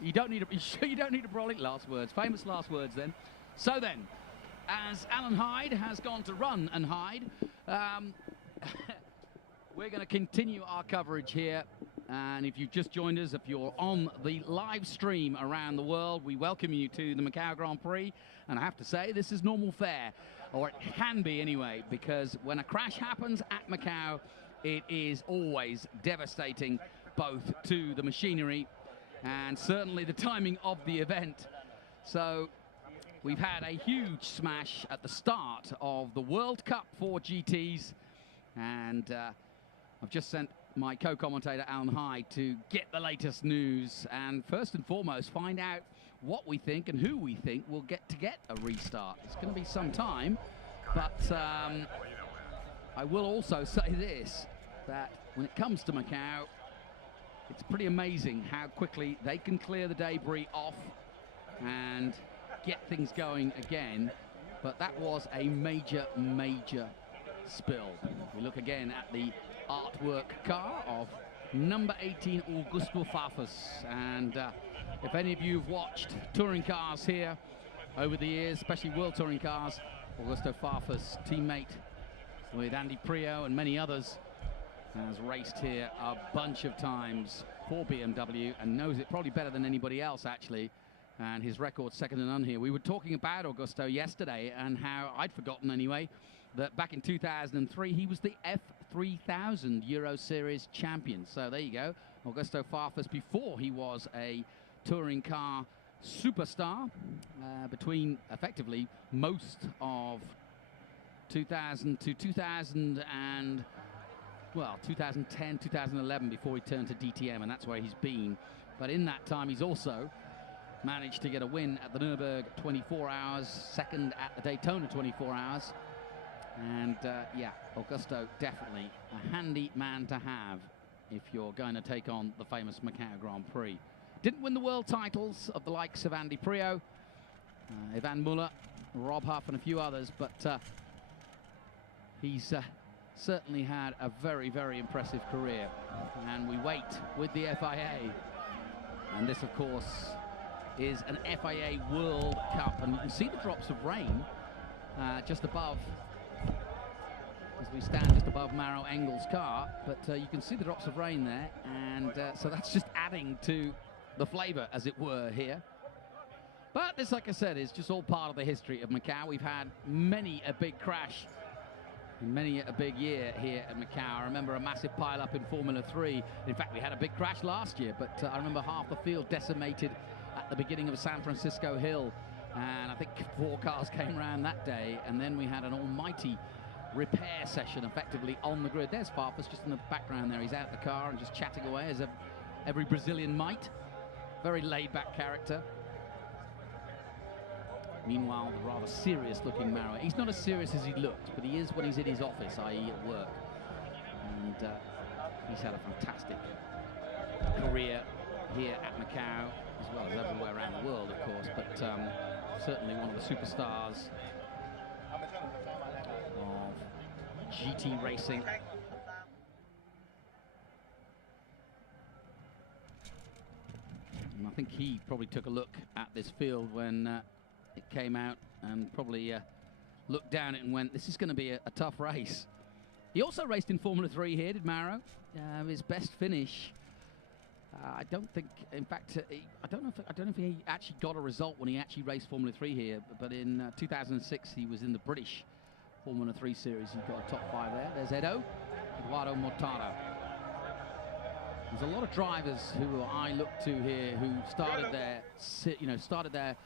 You don't need a. You sure you don't need a brolly? Last words, famous last words. Then, so then, as Alan Hyde has gone to run and hide, we're going to continue our coverage here. And if you've just joined us, if you're on the live stream around the world, we welcome you to the Macau Grand Prix. And I have to say, this is normal fare, or it can be anyway, because when a crash happens at Macau, it is always devastating, both to the machinery and certainly the timing of the event. So we've had a huge smash at the start of the World Cup for GTs, and I've just sent my co-commentator Alan Hyde to get the latest news and first and foremost find out what we think and who we think will get a restart. It's going to be some time, but I will also say this, that when it comes to Macau, it's pretty amazing how quickly they can clear the debris off and get things going again. But that was a major spill. We look again at the artwork car of number 18 Augusto Farfus, and if any of you have watched touring cars here over the years, especially World Touring cars, Augusto Farfus, teammate with Andy Prio and many others, has raced here a bunch of times for BMW and knows it probably better than anybody else actually, and his record's second to none here. We were talking about Augusto yesterday and how I'd forgotten anyway that back in 2003 he was the F3000 Euro Series champion. So there you go, Augusto Farfus, before he was a touring car superstar, between effectively most of 2000 to 2010, 2011, before he turned to DTM, and that's where he's been. But in that time he's also managed to get a win at the Nürburgring 24 hours, second at the Daytona 24 hours. And yeah, Augusto definitely a handy man to have if you're going to take on the famous Macau Grand Prix. Didn't win the world titles of the likes of Andy Prio, Ivan Muller, Rob Huff and a few others, but he's certainly had a very impressive career. And we wait with the FIA, and this of course is an FIA World Cup, and you can see the drops of rain just above, as we stand just above Maro Engel's car, but you can see the drops of rain there, and so that's just adding to the flavour, as it were, here. But this, like I said, is just all part of the history of Macau. We've had many a big crash, many a big year here at Macau. I remember a massive pile-up in Formula 3. In fact, we had a big crash last year, but I remember half the field decimated at the beginning of San Francisco Hill, and I think 4 cars came around that day, and then we had an almighty repair session effectively on the grid. There's Farfus just in the background there. He's out the car and just chatting away, as every Brazilian might. Very laid-back character. Meanwhile, the rather serious-looking Maro. He's not as serious as he looked, but he is when he's in his office, i.e. at work. And he's had a fantastic career here at Macau, as well as everywhere around the world, of course, but certainly one of the superstars of GT racing. And I think he probably took a look at this field when it came out, and probably looked down it and went, this is going to be a tough race. He also raced in Formula 3 here, did Maro. His best finish, I don't think, in fact, I don't know if he actually got a result when he actually raced Formula 3 here, but in 2006 he was in the British Formula 3 series. He got a top 5 there. There's Eduardo Mortara. There's a lot of drivers who I look to here who started their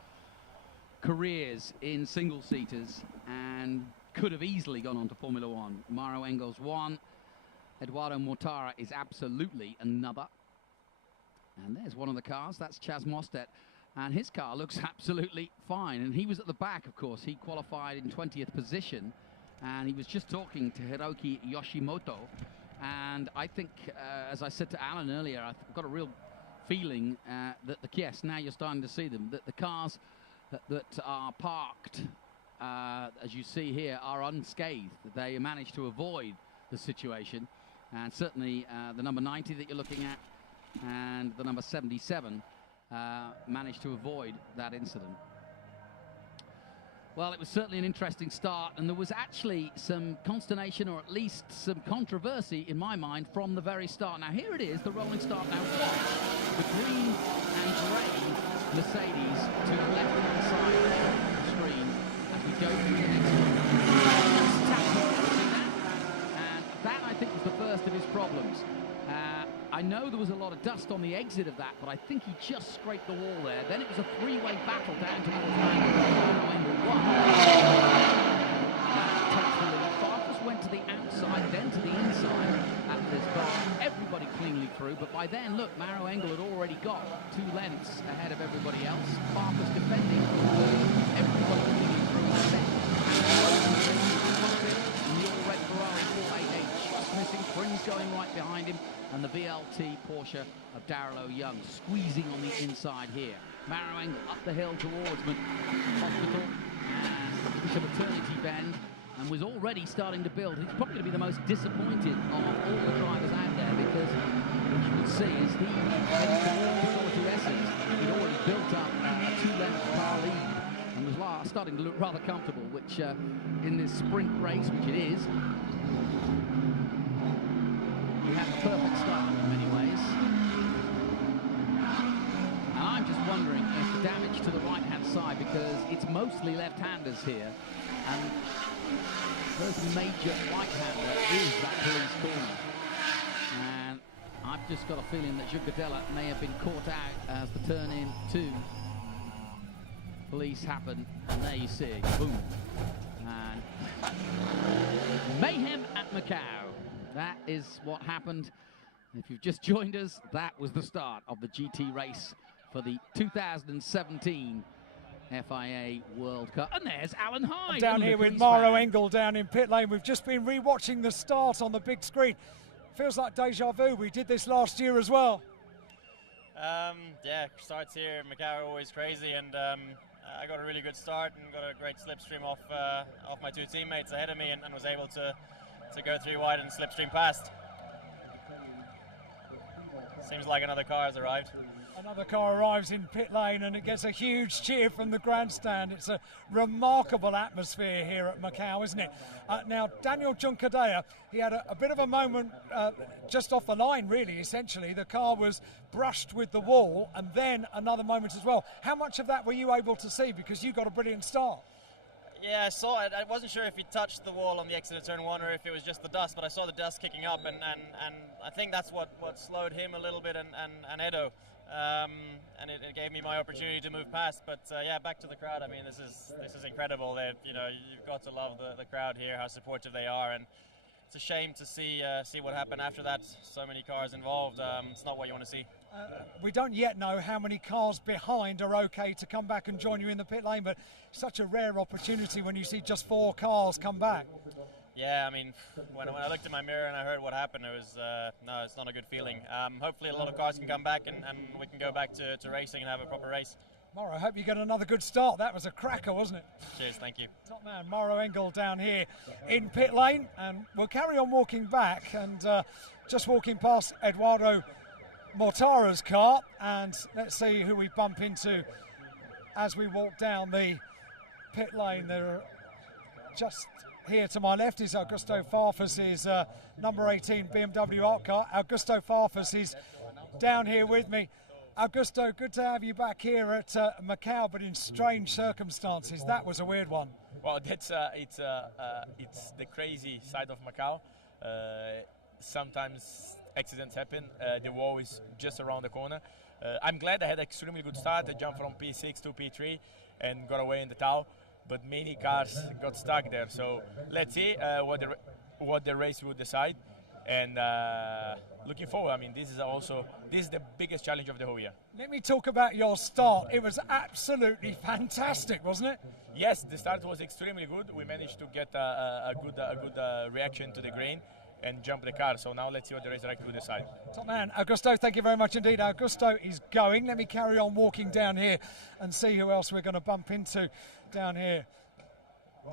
careers in single-seaters and could have easily gone on to Formula One. Mauro Engel's one. Eduardo Mortara is absolutely another. And there's one of the cars. That's Chaz Mostert. And his car looks absolutely fine. And he was at the back, of course. He qualified in 20th position. And he was just talking to Hiroki Yoshimoto. And I think, as I said to Alan earlier, I've got a real feeling that yes, now you're starting to see them, that the cars that are parked, as you see here, are unscathed. They managed to avoid the situation. And certainly the number 90 that you're looking at and the number 77 managed to avoid that incident. Well, it was certainly an interesting start, and there was actually some consternation, or at least some controversy in my mind from the very start. Now here it is, the rolling start. Now watch the green and grey Mercedes to the left-hand side of the screen as we go through the exit. And that, I think, was the first of his problems. I know there was a lot of dust on the exit of that, but I think he just scraped the wall there. Then it was a three-way battle down towards Engel 1. Takes the lead. Farkas went to the outside, then to the inside at this bar. Everybody cleanly through, but by then, look, Mauro Engel had already got 2 lengths ahead of everybody else. Farkas defending. Everybody cleanly through in second. And the all-red Ferrari 488 just missing. Prinz going right behind him. And the VLT Porsche of Darrell O'Young squeezing on the inside here. Mauro Engel up the hill towards Hospital and into Maternity Bend, and was already starting to build. He's probably going to be the most disappointed of all the drivers out there, because what you can see is he heading towards the S's. He'd already built up a 2-length car lead and was starting to look rather comfortable, which in this sprint race, which it is, he had the perfect start in many ways. And I'm just wondering if the damage to the right-hand side, because it's mostly left-handers here, and first major right-hander is that police corner. And I've just got a feeling that Giugadella may have been caught out as the turn-in to police happened, and there you see it, boom. And mayhem at Macau. That is what happened. If you've just joined us, that was the start of the GT race for the 2017 FIA World Cup. And there's Alan Hyde. Down here with Mauro Engel down in pit lane. We've just been rewatching the start on the big screen. Feels like deja vu. We did this last year as well. Yeah, starts here in Macau are always crazy, and I got a really good start and got a great slipstream off my 2 teammates ahead of me, and was able to go 3 wide and slipstream past. Seems like another car has arrived. Another car arrives in pit lane and it gets a huge cheer from the grandstand. It's a remarkable atmosphere here at Macau, isn't it? Now, Daniel Giuncadella, he had a bit of a moment just off the line, really, essentially. The car was brushed with the wall, and then another moment as well. How much of that were you able to see? Because you got a brilliant start. Yeah, I saw it. I wasn't sure if he touched the wall on the exit of turn 1 or if it was just the dust, but I saw the dust kicking up, and I think that's what slowed him a little bit, and Edo. And it gave me my opportunity to move past. But yeah, back to the crowd. I mean, this is incredible. That, you know, you've got to love the crowd here, how supportive they are, and it's a shame to see what happened after that. So many cars involved. It's not what you want to see. We don't yet know how many cars behind are okay to come back and join you in the pit lane, but such a rare opportunity when you see just 4 cars come back. Yeah, I mean, when I looked in my mirror and I heard what happened, it was no, it's not a good feeling. Hopefully a lot of cars can come back and we can go back to racing and have a proper race. Mauro, I hope you get another good start. That was a cracker, wasn't it? Cheers, thank you. Top man, Mauro Engel down here in pit lane, and we'll carry on walking back, and just walking past Eduardo Mortara's car, and let's see who we bump into as we walk down the pit lane. There are just here to my left is Augusto Farfus's number 18 BMW art car. Augusto Farfus is down here with me. Augusto, good to have you back here at Macau, but in strange circumstances. That was a weird one. Well, that's it's the crazy side of Macau. Sometimes accidents happen. The wall is just around the corner. I'm glad I had an extremely good start. I jumped from P6 to P3 and got away in the tow. but many cars got stuck there. So let's see what the race will decide. And looking forward, I mean, this is the biggest challenge of the whole year. Let me talk about your start. It was absolutely fantastic, wasn't it? Yes, the start was extremely good. We managed to get a good reaction to the grain and jump the car. So now let's see what the race director will decide. Top man, Augusto, thank you very much indeed. Augusto is going. Let me carry on walking down here and see who else we're going to bump into down here.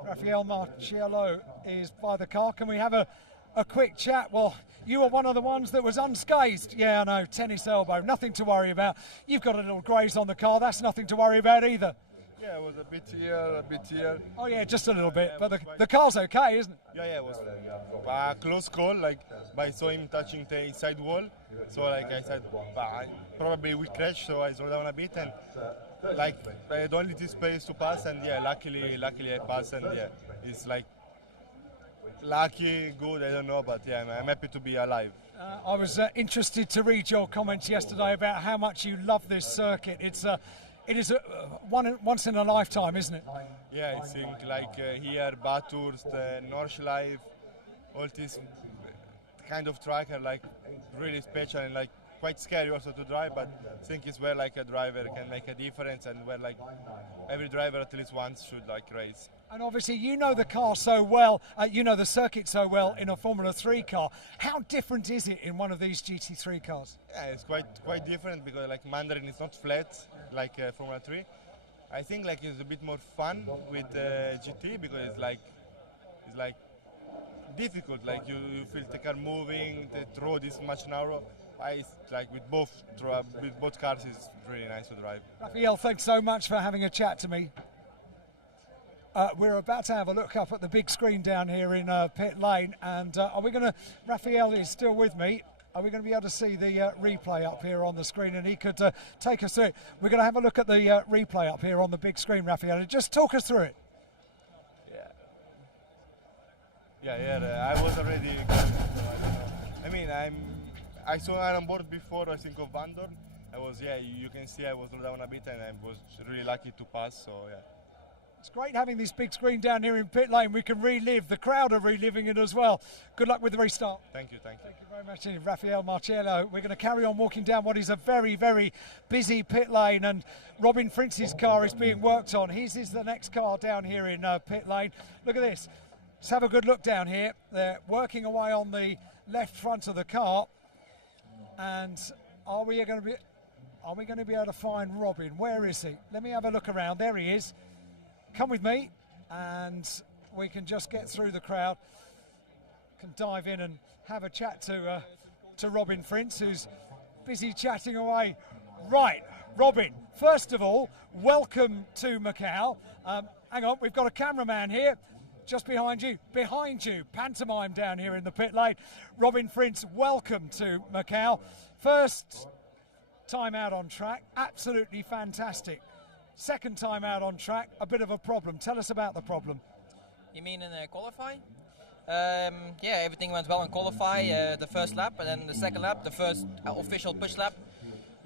Rafael Marciello is by the car. Can we have a quick chat? Well, you were one of the ones that was unscathed. Yeah, I know, tennis elbow, nothing to worry about. You've got a little graze on the car, that's nothing to worry about either. Yeah, it was a bit here. Oh yeah, just a little bit, but the car's okay, isn't it? Yeah, it was a close call, like, but I saw him touching the inside wall, so like I said, I probably will crash, so I slowed down a bit, and like I had only this space to pass, and yeah, luckily I passed, and yeah, it's like lucky, good, I don't know, but yeah, I'm happy to be alive. I was interested to read your comments yesterday about how much you love this circuit. It is once in a lifetime, isn't it? Yeah, I think like here, Bathurst, Nordschleife, all these kind of track are like really special and like quite scary also to drive, but I think it's where like a driver can make a difference and where like every driver at least once should like race. And obviously you know the car so well, you know the circuit so well in a Formula 3 car. How different is it in one of these GT3 cars? Yeah, it's quite different because like Mandarin is not flat like Formula 3. I think like it's a bit more fun with GT because it's like difficult. Like you feel the car moving, the road is much narrow. It's like with both cars, it's really nice to drive. Raphael, thanks so much for having a chat to me. We're about to have a look up at the big screen down here in pit lane, and are we going to? Raphael is still with me. Are we going to be able to see the replay up here on the screen? And he could take us through it. We're going to have a look at the replay up here on the big screen, Raphael. And just talk us through it. Yeah. I was already. So I don't know. I mean, I saw Iron Board before. I think of Van Dorn. You can see I was slowed down a bit, and I was really lucky to pass. So yeah. It's great having this big screen down here in pit lane. We can relive. The crowd are reliving it as well. Good luck with the restart. Thank you. Thank you very much, Rafael Marciello. We're going to carry on walking down what is a very, very busy pit lane, and Robin Fritz's car is being worked on. His is the next car down here in pit lane. Look at this. Let's have a good look down here. They're working away on the left front of the car. And are we going to be able to find Robin? Where is he? Let me have a look around. There he is. Come with me, and we can just get through the crowd. Can dive in and have a chat to Robin Frintz, who's busy chatting away. Right, Robin, first of all, welcome to Macau. Hang on, we've got a cameraman here. Just behind you, pantomime down here in the pit lane. Robin Frintz, welcome to Macau. First time out on track, absolutely fantastic. Second time out on track, a bit of a problem. Tell us about the problem. You mean in qualify? Yeah, everything went well in qualify, the first lap, and then the second lap, the first official push lap.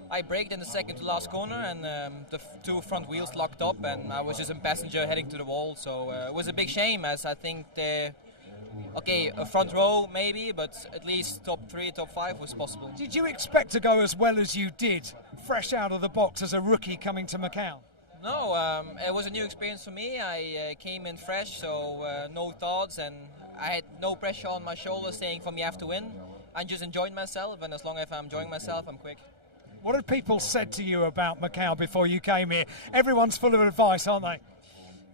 I braked in the second to last corner, and the two front wheels locked up, and I was just a passenger heading to the wall. So it was a big shame, as I think a front row maybe, but at least top 3, top 5 was possible. Did you expect to go as well as you did, fresh out of the box as a rookie coming to Macau? No, it was a new experience for me. I came in fresh, so no thoughts, and I had no pressure on my shoulders saying for me I have to win. I just enjoyed myself, and as long as I'm enjoying myself, I'm quick. What have people said to you about Macau before you came here? Everyone's full of advice, aren't they?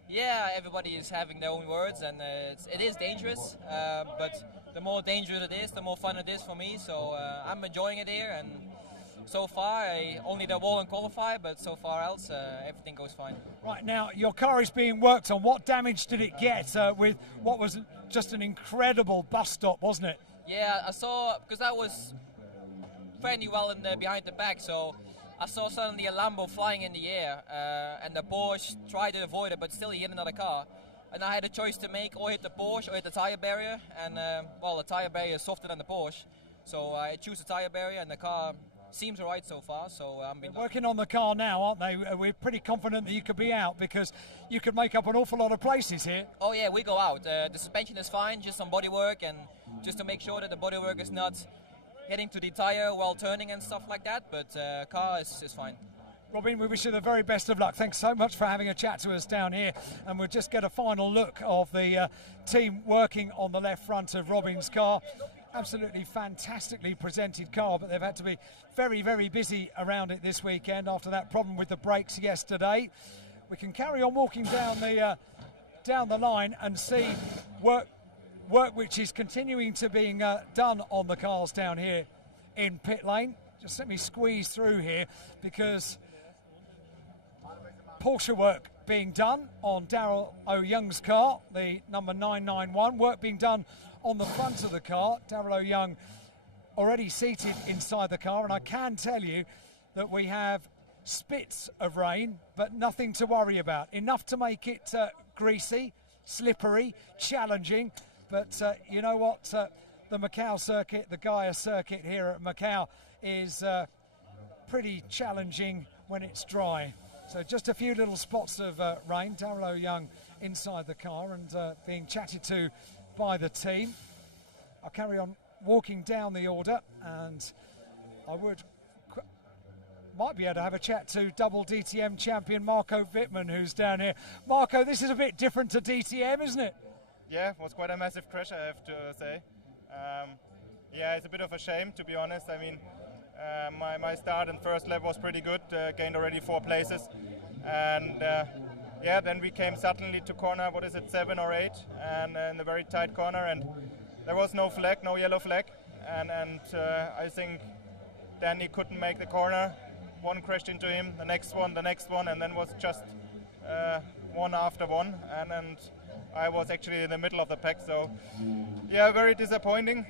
Yeah, everybody is having their own words, and it is dangerous, but the more dangerous it is, the more fun it is for me, so I'm enjoying it here, and so far, only the wall and qualify, but so far else, everything goes fine. Right, now, your car is being worked on. What damage did it get with what was just an incredible bus stop, wasn't it? Yeah, I saw, because I was fairly well in the behind the back, so I saw suddenly a Lambo flying in the air, and the Porsche tried to avoid it, but still he hit another car. And I had a choice to make, or hit the Porsche or hit the tire barrier, and well, the tire barrier is softer than the Porsche, so I choose the tire barrier, and the car seems alright so far. So They're working on the car now, aren't they? We're pretty confident that you could be out because you could make up an awful lot of places here. Oh yeah, we go out. The suspension is fine, just some bodywork, and just to make sure that the bodywork is not hitting to the tire while turning and stuff like that. But car is fine. Robin, we wish you the very best of luck. Thanks so much for having a chat to us down here. And we'll just get a final look of the team working on the left front of Robin's car. Absolutely fantastically presented car, but they've had to be very, very busy around it this weekend after that problem with the brakes yesterday. We can carry on walking down the line and see work which is continuing to being done on the cars down here in pit lane. Just let me squeeze through here because Porsche work being done on Daryl O'Young's car, the number 991. Work being done on the front of the car. Daryl O'Young already seated inside the car, and I can tell you that we have spits of rain, but nothing to worry about. Enough to make it greasy, slippery, challenging, but you know what? The Macau circuit, the Gaia circuit here at Macau is pretty challenging when it's dry. So just a few little spots of rain. Daryl O'Young inside the car and being chatted to by the team. I'll carry on walking down the order, and I might be able to have a chat to double DTM champion Marco Wittmann, who's down here. Marco, this is a bit different to DTM, isn't it? Yeah, it was quite a massive crash, I have to say. Yeah, it's a bit of a shame, to be honest. I mean, my start and first lap was pretty good, gained already 4 places. And yeah, then we came suddenly to corner, 7 or 8, and in a very tight corner, and there was no flag, no yellow flag. And I think Danny couldn't make the corner. One crashed into him, the next one, and then was just one after one. And I was actually in the middle of the pack, so yeah, very disappointing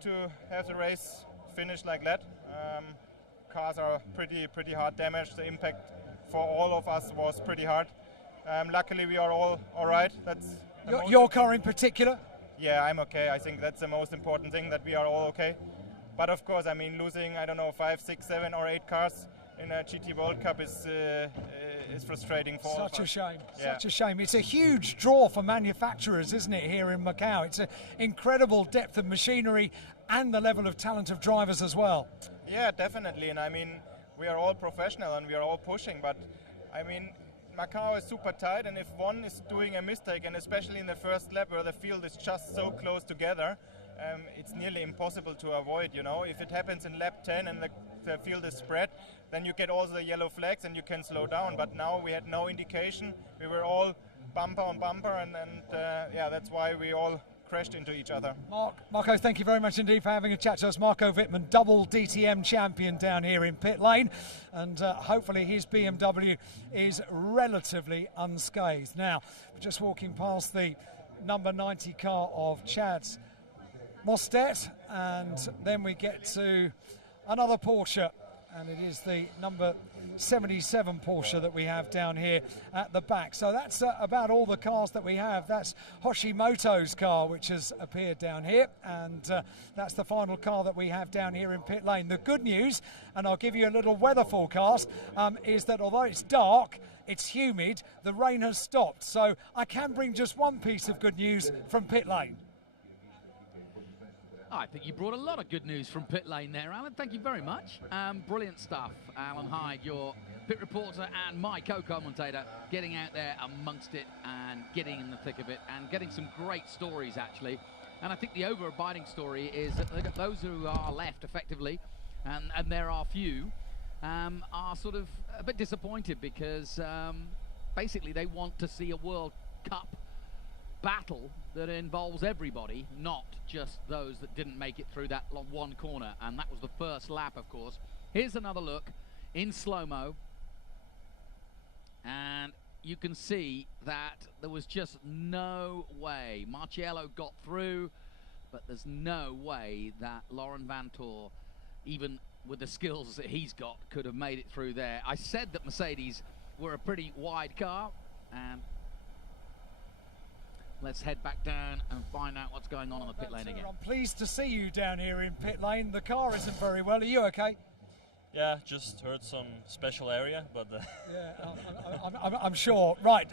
to have the race finish like that. Cars are pretty hard damaged. The impact for all of us was pretty hard. Luckily, we are all right. That's your car in particular? Yeah, I'm okay. I think that's the most important thing, that we are all okay. But of course, I mean, losing, I don't know, 5, 6, 7 or 8 cars in a GT World Cup is frustrating for all of us. Such a shame. Yeah. Such a shame. It's a huge draw for manufacturers, isn't it, here in Macau? It's an incredible depth of machinery and the level of talent of drivers as well. Yeah, definitely. And I mean, we are all professional and we are all pushing, but I mean, Macau is super tight, and if one is doing a mistake, and especially in the first lap where the field is just so close together, it's nearly impossible to avoid, you know. If it happens in lap 10 and the field is spread, then you get also the yellow flags and you can slow down. But now we had no indication. We were all bumper on bumper, and yeah, that's why we all crashed into each other. Marco, thank you very much indeed for having a chat to us. Marco Wittmann, double DTM champion down here in pit lane, and hopefully his BMW is relatively unscathed. Now, we're just walking past the number 90 car of Chad's Mostet, and then we get to another Porsche, and it is the number 77 Porsche that we have down here at the back. So that's about all the cars that we have. That's Hoshimoto's car, which has appeared down here, and that's the final car that we have down here in pit lane. The good news, and I'll give you a little weather forecast, is that although it's dark, it's humid, the rain has stopped. So I can bring just one piece of good news from pit lane. I think you brought a lot of good news from pit lane there, Alan. Thank you very much. Brilliant stuff. Alan Hyde, your pit reporter and my co-commentator, getting out there amongst it and getting in the thick of it and getting some great stories, actually. And I think the overabiding story is that those who are left, effectively, and there are few, are sort of a bit disappointed because basically they want to see a World Cup battle that involves everybody, not just those that didn't make it through that one corner, and that was the first lap, of course. Here's another look in slow-mo, and you can see that there was just no way. Marciello got through, but there's no way that Laurent Vantour, even with the skills that he's got, could have made it through there. I said that Mercedes were a pretty wide car, and let's head back down and find out what's going on the pit lane again. I'm pleased to see you down here in pit lane. The car isn't very well. Are you okay? Yeah, just hurt some special area, but Yeah, I'm sure. Right,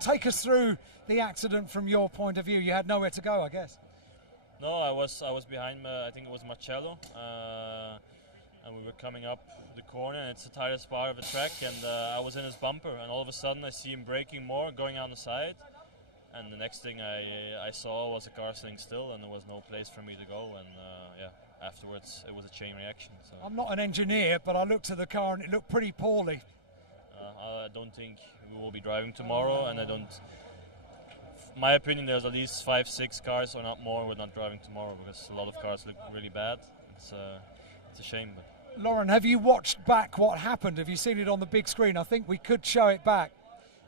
take us through the accident from your point of view. You had nowhere to go, I guess. no, I was behind. I think it was Marcello, and we were coming up the corner. And it's the tightest part of the track, and I was in his bumper. And all of a sudden, I see him braking more, going on the side. And the next thing I saw was the car sitting still, and there was no place for me to go. And yeah. Afterwards, it was a chain reaction. So. I'm not an engineer, but I looked at the car and it looked pretty poorly. I don't think we will be driving tomorrow, and I don't. My opinion, there's at least 5-6 cars, or not more, who are not driving tomorrow because a lot of cars look really bad. It's a shame. But. Lauren, have you watched back what happened? Have you seen it on the big screen? I think we could show it back.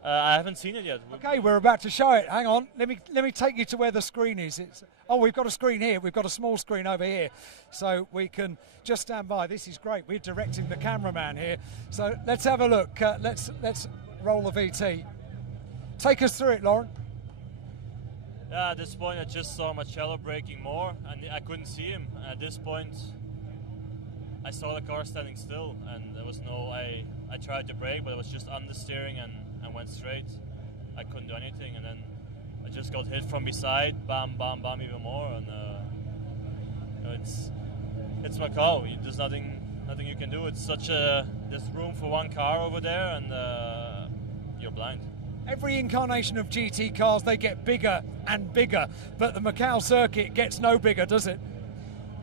I haven't seen it yet. Okay, we're about to show it. Hang on, let me take you to where the screen is. We've got a screen here. We've got a small screen over here, so we can just stand by. This is great. We're directing the cameraman here, so let's have a look. Let's roll the VT. Take us through it, Lauren. Yeah, at this point I just saw Marcello braking more, and I couldn't see him. At this point, I saw the car standing still, and there was no. I tried to brake, but it was just understeering and went straight. I couldn't do anything, and then I just got hit from beside, bam, bam, bam, even more, and it's Macau. There's nothing you can do. It's there's room for one car over there, and you're blind. Every incarnation of GT cars, they get bigger and bigger, but the Macau circuit gets no bigger, does it?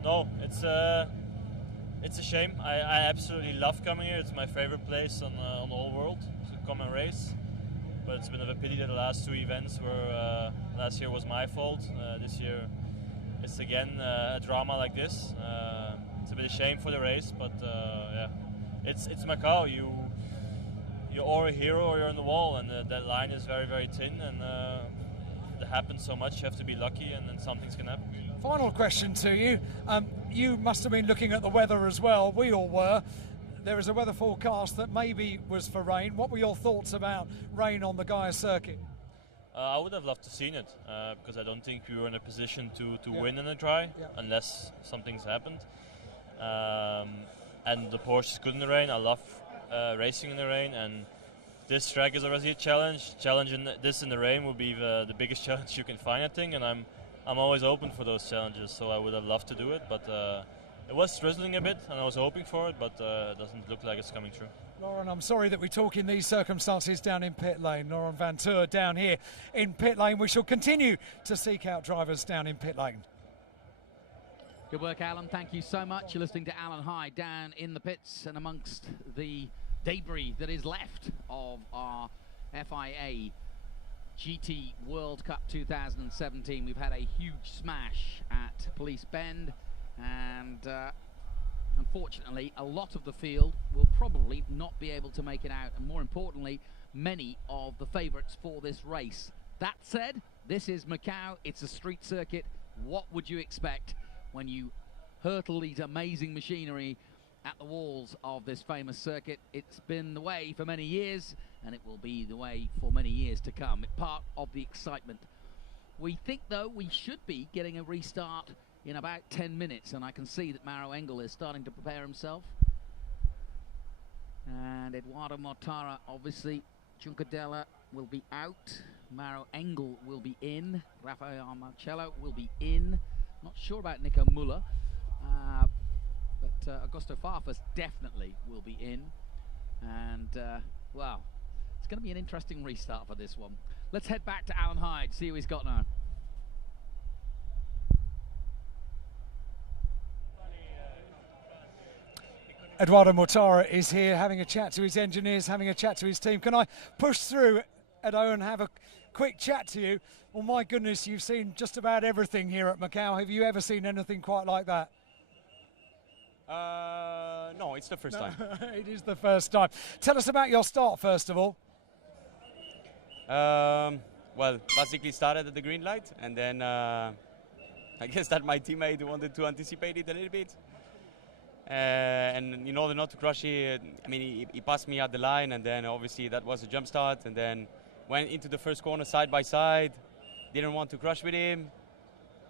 No, it's a shame. I absolutely love coming here. It's my favorite place on the whole world to come and race. But it's been a pity that the last 2 events were last year was my fault. This year it's again a drama like this. It's a bit of a shame for the race, but yeah, it's Macau. You're or a hero or you're on the wall, and that line is very, very thin, and it happens so much. You have to be lucky, and then something's gonna happen. Final question to you. You must have been looking at the weather as well. We all were. There is a weather forecast that maybe was for rain. What were your thoughts about rain on the Gaia circuit? I would have loved to seen it because I don't think we were in a position to win in a dry unless something's happened. And the Porsche is good in the rain. I love racing in the rain, and this track is already a challenge. Challenging this in the rain will be the biggest challenge you can find, I think, and I'm always open for those challenges. So I would have loved to do it, but it was drizzling a bit, and I was hoping for it, but it doesn't look like it's coming true. Lauren, I'm sorry that we talk in these circumstances down in pit lane. Lauren Van Tour down here in pit lane. We shall continue to seek out drivers down in pit lane. Good work, Alan. Thank you so much. You're listening to Alan Hyde down in the pits and amongst the debris that is left of our FIA GT World Cup 2017. We've had a huge smash at Police Bend, and unfortunately a lot of the field will probably not be able to make it out, and more importantly, many of the favourites for this race. That said, this is Macau. It's a street circuit. What would you expect when you hurtle these amazing machinery at the walls of this famous circuit? It's been the way for many years, and it will be the way for many years to come. It's part of the excitement. We think, though, we should be getting a restart in about 10 minutes, and I can see that Mauro Engel is starting to prepare himself. And Eduardo Mortara, obviously, Juncadella will be out. Mauro Engel will be in. Rafael Marcello will be in. Not sure about Nico Muller, but Augusto Farfus definitely will be in. And, well, it's going to be an interesting restart for this one. Let's head back to Alan Hyde, see who he's got now. Eduardo Mortara is here having a chat to his engineers, having a chat to his team. Can I push through, Edo, and have a quick chat to you? Well, my goodness, you've seen just about everything here at Macau. Have you ever seen anything quite like that? No, it's the first time. It is the first time. Tell us about your start, first of all. Well, basically started at the green light, and then I guess that my teammate wanted to anticipate it a little bit. And in order not to crush it, I mean, he passed me at the line, and then obviously that was a jump start, and then went into the first corner side by side. Didn't want to crush with him.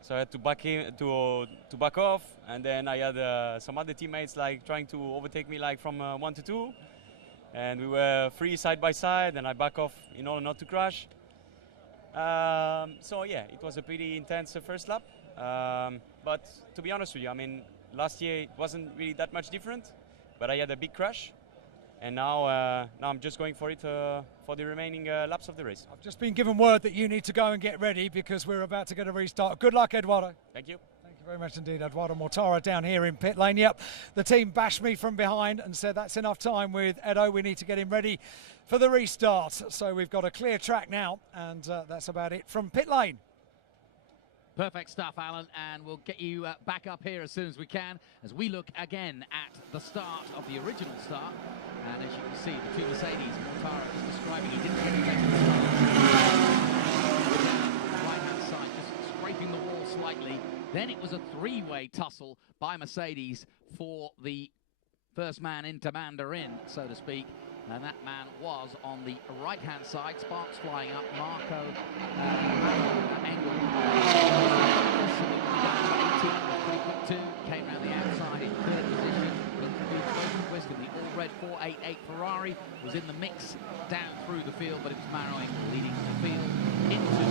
so I had to back off, and then I had some other teammates like trying to overtake me like from 1 to 2, and we were 3 side by side, and I back off in order not to crash. So yeah, it was a pretty intense first lap, but to be honest with you, I mean, last year it wasn't really that much different, but I had a big crash, and now I'm just going for it for the remaining laps of the race. I've just been given word that you need to go and get ready because we're about to get a restart. Good luck, Eduardo. Thank you. Thank you very much indeed, Eduardo Mortara down here in pit lane. Yep, the team bashed me from behind and said that's enough time with Edo. We need to get him ready for the restart. So we've got a clear track now, and that's about it from pit lane. Perfect stuff, Alan, and we'll get you back up here as soon as we can as we look again at the start of the original start. And as you can see, the two Mercedes, Mortara was describing, he didn't get anything right-hand side, just scraping the wall slightly. Then it was a three-way tussle by Mercedes for the first man into Mandarin, so to speak. And that man was on the right-hand side, sparks flying up, Marco Engel. 18, came around the outside in third position. Twist in the all-red 488 Ferrari was in the mix down through the field, but it was Maro Engel leading the field into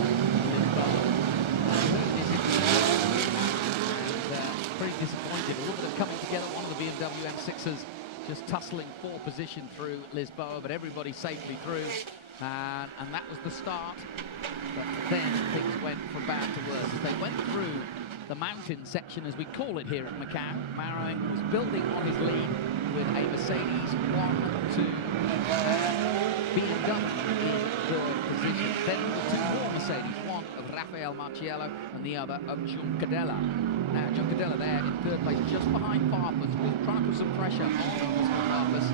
pretty disappointed. A little bit of coming together, one of the BMW M6s just tussling for position through Lisboa, but everybody safely through, and that was the start. But then things went from bad to worse. As they went through the mountain section, as we call it here at Macau, Maro Engel was building on his lead with a Mercedes 1-2 BMW in third position. Then the two more Mercedes, one of Rafael Marciello and the other of Juncadella. Now, Juncadella there in third place, just behind Farfus, was trying to put some pressure on Mr. Farfus.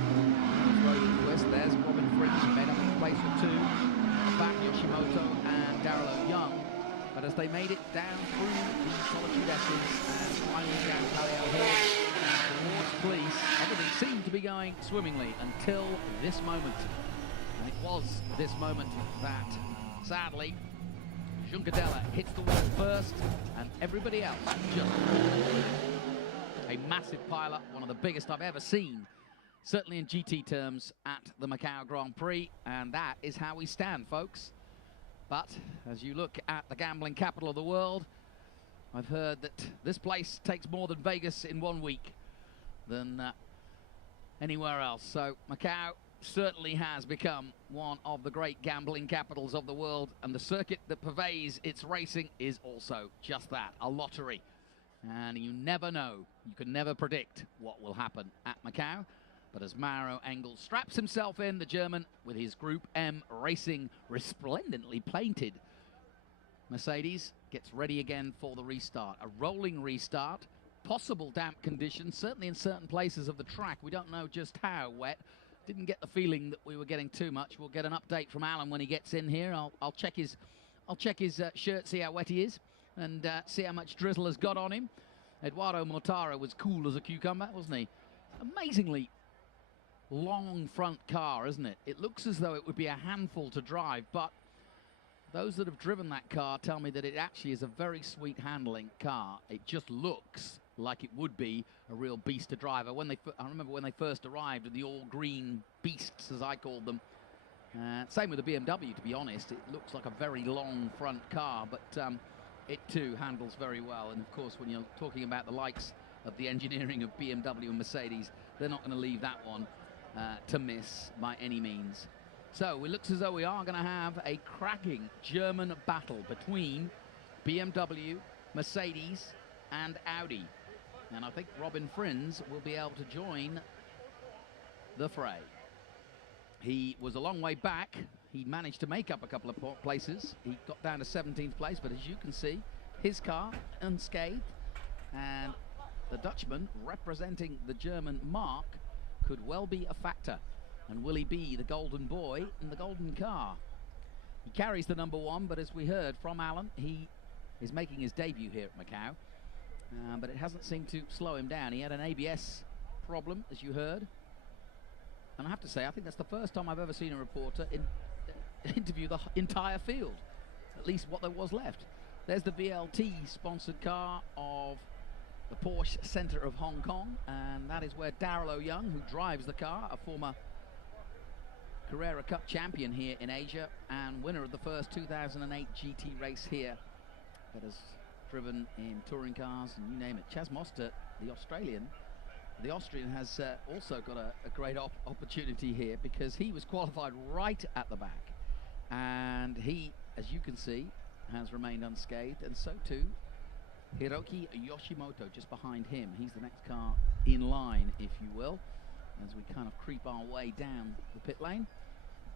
There's Robin Fritz, who made up in place for two. Back Yoshimoto and Darrell Young. But as they made it down through the Solitude S's and finally down Callao Hill towards Police, everything seemed to be going swimmingly until this moment. And it was this moment that, sadly, Juncadella hits the wall first, and everybody else just a massive pileup, one of the biggest I've ever seen, certainly in GT terms, at the Macau Grand Prix, and that is how we stand, folks. But as you look at the gambling capital of the world, I've heard that this place takes more than Vegas in 1 week than anywhere else. So Macau certainly has become one of the great gambling capitals of the world, and the circuit that pervades its racing is also just that, a lottery. And you never know, you can never predict what will happen at Macau. But as Maro Engel straps himself in, the German, with his Group M Racing resplendently painted Mercedes, gets ready again for the restart. A rolling restart, possible damp conditions, certainly in certain places of the track. We don't know just how wet. Didn't get the feeling that we were getting too much. We'll get an update from Alan when he gets in here. I'll check his shirt, see how wet he is, and see how much drizzle has got on him. Eduardo Mortara was cool as a cucumber, wasn't he? Amazingly long front car, isn't it? It looks as though it would be a handful to drive, but those that have driven that car tell me that it actually is a very sweet handling car. It just looks like it would be a real beast to drive. I remember when they first arrived, the all-green beasts, as I called them. Same with the BMW, to be honest. It looks like a very long front car, but it too handles very well. And of course, when you're talking about the likes of the engineering of BMW and Mercedes, they're not going to leave that one to miss by any means. So it looks as though we are going to have a cracking German battle between BMW, Mercedes and Audi. And I think Robin Fritz will be able to join the fray. He was a long way back. He managed to make up a couple of places. He got down to 17th place, but as you can see, his car unscathed. And the Dutchman, representing the German mark, could well be a factor. And will he be the golden boy in the golden car? He carries the number 1, but as we heard from Alan, he is making his debut here at Macau. But it hasn't seemed to slow him down. He had an ABS problem, as you heard. And I have to say, I think that's the first time I've ever seen a reporter interview the entire field, at least what there was left. There's the VLT-sponsored car of the Porsche Centre of Hong Kong, and that is where Darrell O'Young, who drives the car, a former Carrera Cup champion here in Asia and winner of the first 2008 GT race here, that has driven in touring cars and you name it. Chas Mostert, the Austrian has also got a great opportunity here, because he was qualified right at the back, and he, as you can see, has remained unscathed, and so too Hiroki Yoshimoto just behind him. He's the next car in line, if you will, as we kind of creep our way down the pit lane.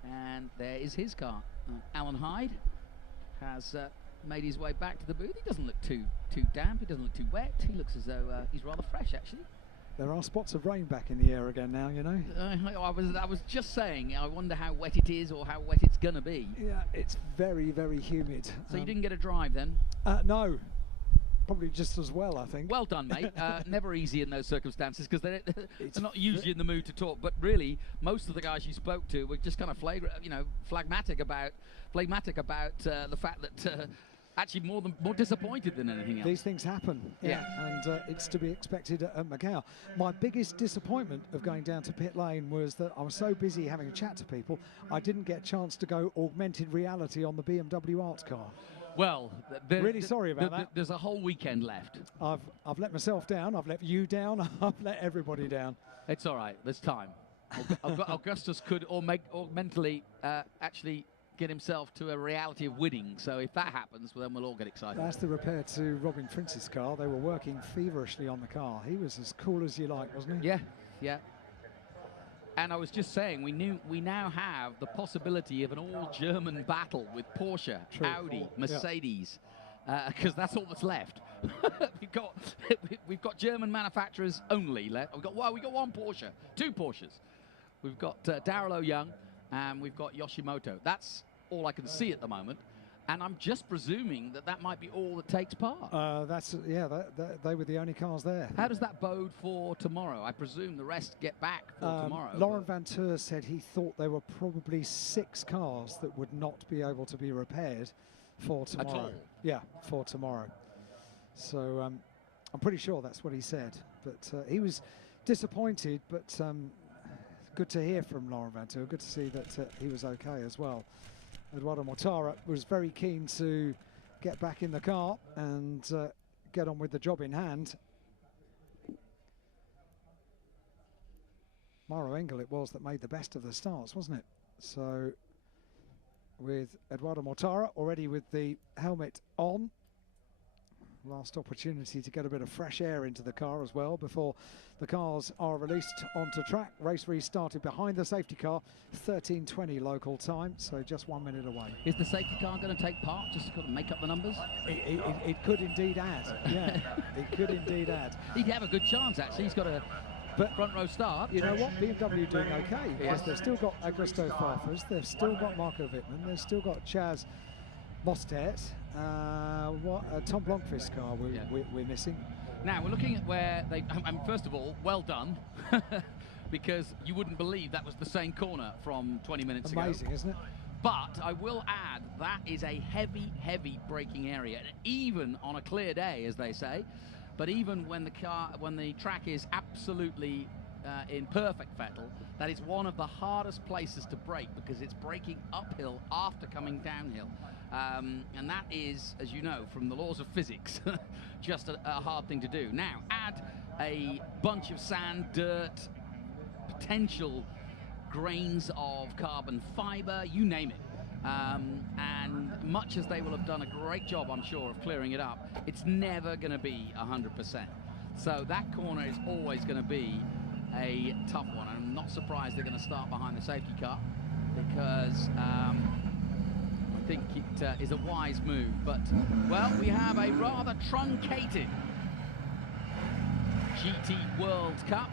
And there is his car. Alan Hyde has made his way back to the booth. He doesn't look too damp, he doesn't look too wet, he looks as though he's rather fresh, actually. There are spots of rain back in the air again now, you know. I was just saying, I wonder how wet it is or how wet it's going to be. Yeah, it's very, very humid. So you didn't get a drive then? No. Probably just as well, I think. Well done, mate. Never easy in those circumstances, because they're not usually in the mood to talk. But really, most of the guys you spoke to were just kind of phlegmatic about the fact that actually more disappointed than anything else. These things happen, yeah. And it's to be expected at Macau. My biggest disappointment of going down to pit lane was that I was so busy having a chat to people, I didn't get a chance to go augmented reality on the BMW Arts car. Well, really sorry about that. There's a whole weekend left. I've let myself down, I've let you down, I've let everybody down. It's all right, there's time. Augustus could augmentally actually get himself to a reality of winning, so if that happens, well, then we'll all get excited. That's the repair to Robin Prince's car. They were working feverishly on the car. He was as cool as you like, wasn't he? Yeah, yeah. And I was just saying, we now have the possibility of an all-German battle with Porsche, True. Audi, Mercedes, because that's all that's left. we've got German manufacturers only left. We've got one Porsche, two Porsches. We've got Darrell O'Young, and we've got Yoshimoto. That's all I can see at the moment. And I'm just presuming that might be all that takes part. They were the only cars there. How does that bode for tomorrow? I presume the rest get back for tomorrow. Laurent Vanteur said he thought there were probably 6 cars that would not be able to be repaired for tomorrow. At all? Yeah, for tomorrow. So I'm pretty sure that's what he said. But he was disappointed, but good to hear from Laurent Vanteur. Good to see that he was okay as well. Eduardo Mortara was very keen to get back in the car and get on with the job in hand. Mauro Engel it was that made the best of the starts, wasn't it? So with Eduardo Mortara already with the helmet on, last opportunity to get a bit of fresh air into the car as well before the cars are released onto track. Race restarted behind the safety car, 13:20 local time, so just 1 minute away. Is the safety car going to take part, just to kind of make up the numbers? It could indeed add, yeah, it could indeed add. He'd have a good chance, actually. He's got a front row start. You know what, BMW doing okay, because they've still got Augusto Farfus, they've still got Marco Wittmann, they've still got Chas Mostert. Tom Blomqvist's car we're missing. Now we're looking at where they. First of all, well done, because you wouldn't believe that was the same corner from 20 minutes ago. Amazing, isn't it? But I will add that is a heavy braking area, and even on a clear day, as they say. But even when the track is absolutely in perfect fettle, that is one of the hardest places to brake, because it's braking uphill after coming downhill. And that is, as you know, from the laws of physics, just a hard thing to do. Now, add a bunch of sand, dirt, potential grains of carbon fiber, you name it. And much as they will have done a great job, I'm sure, of clearing it up, it's never going to be 100%. So that corner is always going to be a tough one. I'm not surprised they're going to start behind the safety car, because I think it is a wise move. But, well, we have a rather truncated GT World Cup.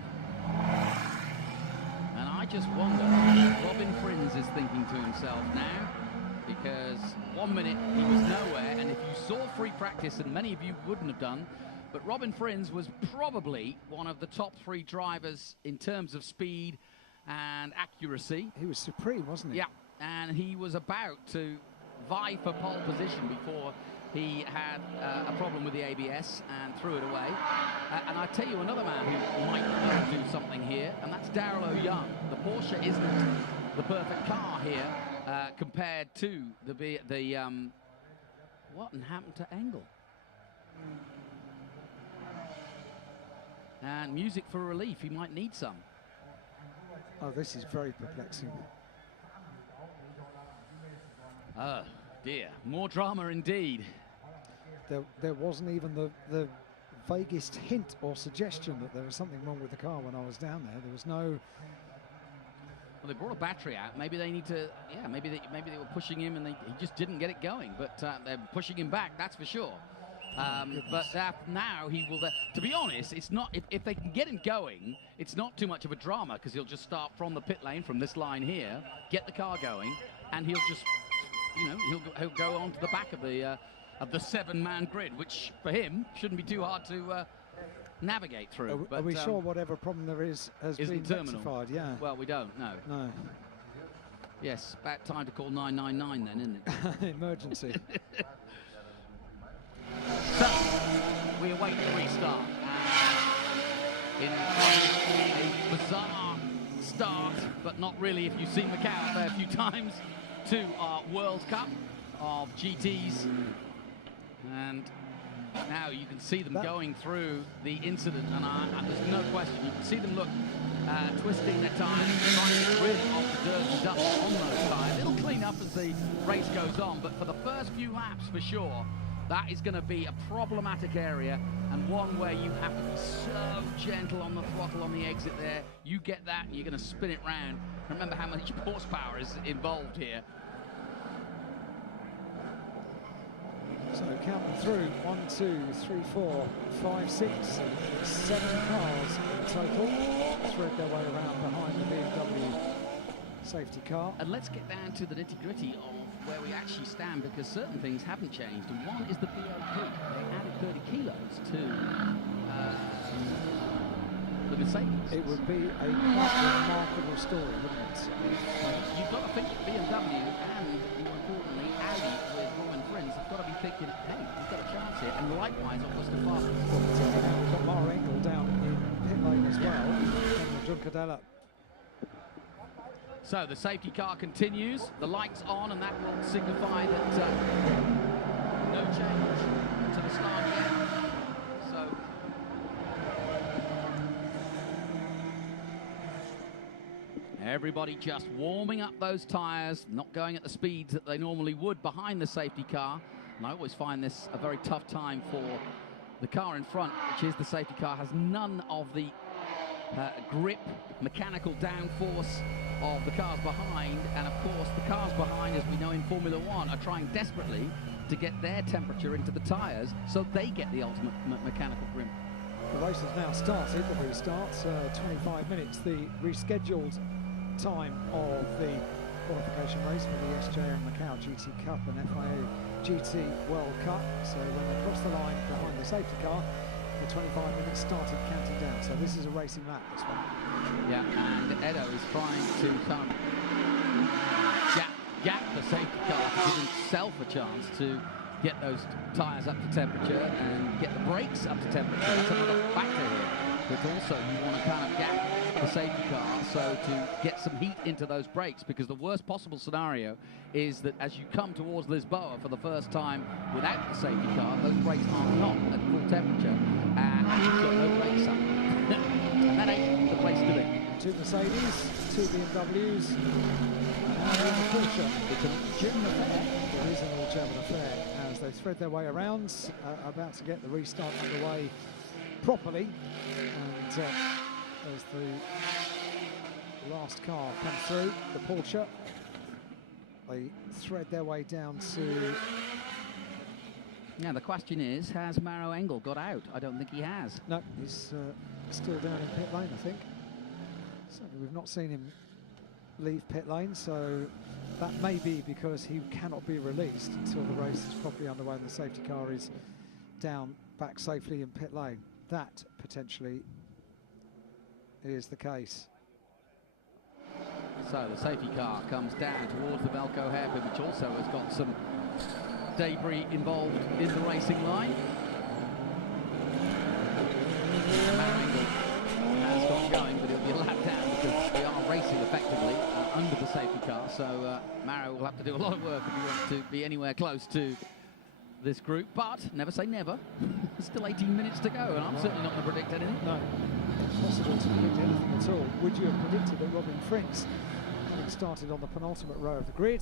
And I just wonder what Robin Frins is thinking to himself now, because 1 minute he was nowhere, and if you saw free practice, and many of you wouldn't have done, but Robin Frins was probably one of the top 3 drivers in terms of speed and accuracy. He was supreme, wasn't he? Yeah, and he was about to vie for pole position before he had a problem with the ABS and threw it away. And I tell you another man who might do something here, and that's Darrell O'Young. The Porsche isn't the perfect car here compared to the what happened to Engel? And music for relief, he might need some. Oh, this is very perplexing. Oh dear, more drama indeed. There wasn't even the vaguest hint or suggestion that there was something wrong with the car when I was down there. There was no... Well, they brought a battery out. Maybe they need to, yeah, maybe they were pushing him and he just didn't get it going. But they're pushing him back, that's for sure. But now he will, to be honest, it's not, if they can get him going, it's not too much of a drama, because he'll just start from the pit lane, from this line here, get the car going, and he'll just, you know, he'll go on to the back of the 7-man grid, which for him shouldn't be too hard to navigate through. Are we sure whatever problem there is has been rectified? Yeah. Well, we don't, no. No. Yes, about time to call 999 then, isn't it? Emergency. So, we await the restart. In a bizarre start, but not really if you've seen Macau out there a few times, to our World Cup of GTs. And now you can see them going through the incident, and there's no question. You can see them look twisting their tires, trying to get rid of the dirt and dust on those tires. It'll clean up as the race goes on, but for the first few laps, for sure, that is going to be a problematic area, and one where you have to be so gentle on the throttle on the exit there. You get that, and you're going to spin it round. Remember how much horsepower is involved here. So counting through, 1, 2, 3, 4, 5, 6, 7 cars in total thread their way around behind the BMW safety car. And let's get down to the nitty-gritty of where we actually stand, because certain things haven't changed, and one is the BOP. They added 30 kilos to the Mercedes. It would be a quite remarkable story, wouldn't it? You've got to think that BMW and, more importantly, Audi with Roman Friends have got to be thinking, hey, we've got a chance here, and likewise on Austin Fast. Well, particularly now we've got Mara Engel down in pit lane as well, and Juncadella. So the safety car continues, the lights on, and that will signify that no change to the start yet. So everybody just warming up those tyres, not going at the speeds that they normally would behind the safety car. And I always find this a very tough time for the car in front, which is the safety car, has none of the grip, mechanical downforce of the cars behind, and of course the cars behind, as we know in Formula One, are trying desperately to get their temperature into the tyres so they get the ultimate mechanical grip. The race has now started, the restart, 25 minutes, the rescheduled time of the qualification race for the SJM Macau GT Cup and FIA GT World Cup. So when they cross the line behind the safety car, the 25 minutes started counting down. So this is a racing lap, this one. Yeah, and Edo is trying to come gap the safety car to give himself a chance to get those tyres up to temperature and get the brakes up to temperature. That's another factor here. But also you want to kind of gap the safety car so to get some heat into those brakes, because the worst possible scenario is that as you come towards Lisboa for the first time without the safety car, those brakes are not at full temperature and you've got no brakes up. And that ain't the place to be. 2 Mercedes, 2 BMWs, and the Porsche. It's a German affair. It is an all German affair as they thread their way around, about to get the restart underway properly. And as the last car comes through, the Porsche, they thread their way down to... Now the question is, has Maro Engel got out? I don't think he has. No, he's still down in pit lane, I think. Certainly we've not seen him leave pit lane, so that may be because he cannot be released until the race is properly underway and the safety car is down back safely in pit lane. That potentially is the case. So the safety car comes down towards the Velco hairpin, which also has got some debris involved in the racing line. Has got going, but it'll be a lap down because we are racing effectively under the safety car. So Maro will have to do a lot of work if he wants to be anywhere close to this group. But never say never. Still 18 minutes to go, and I'm certainly not going to predict anything. No, impossible to predict anything at all. Would you have predicted that Robin Frings, having started on the penultimate row of the grid,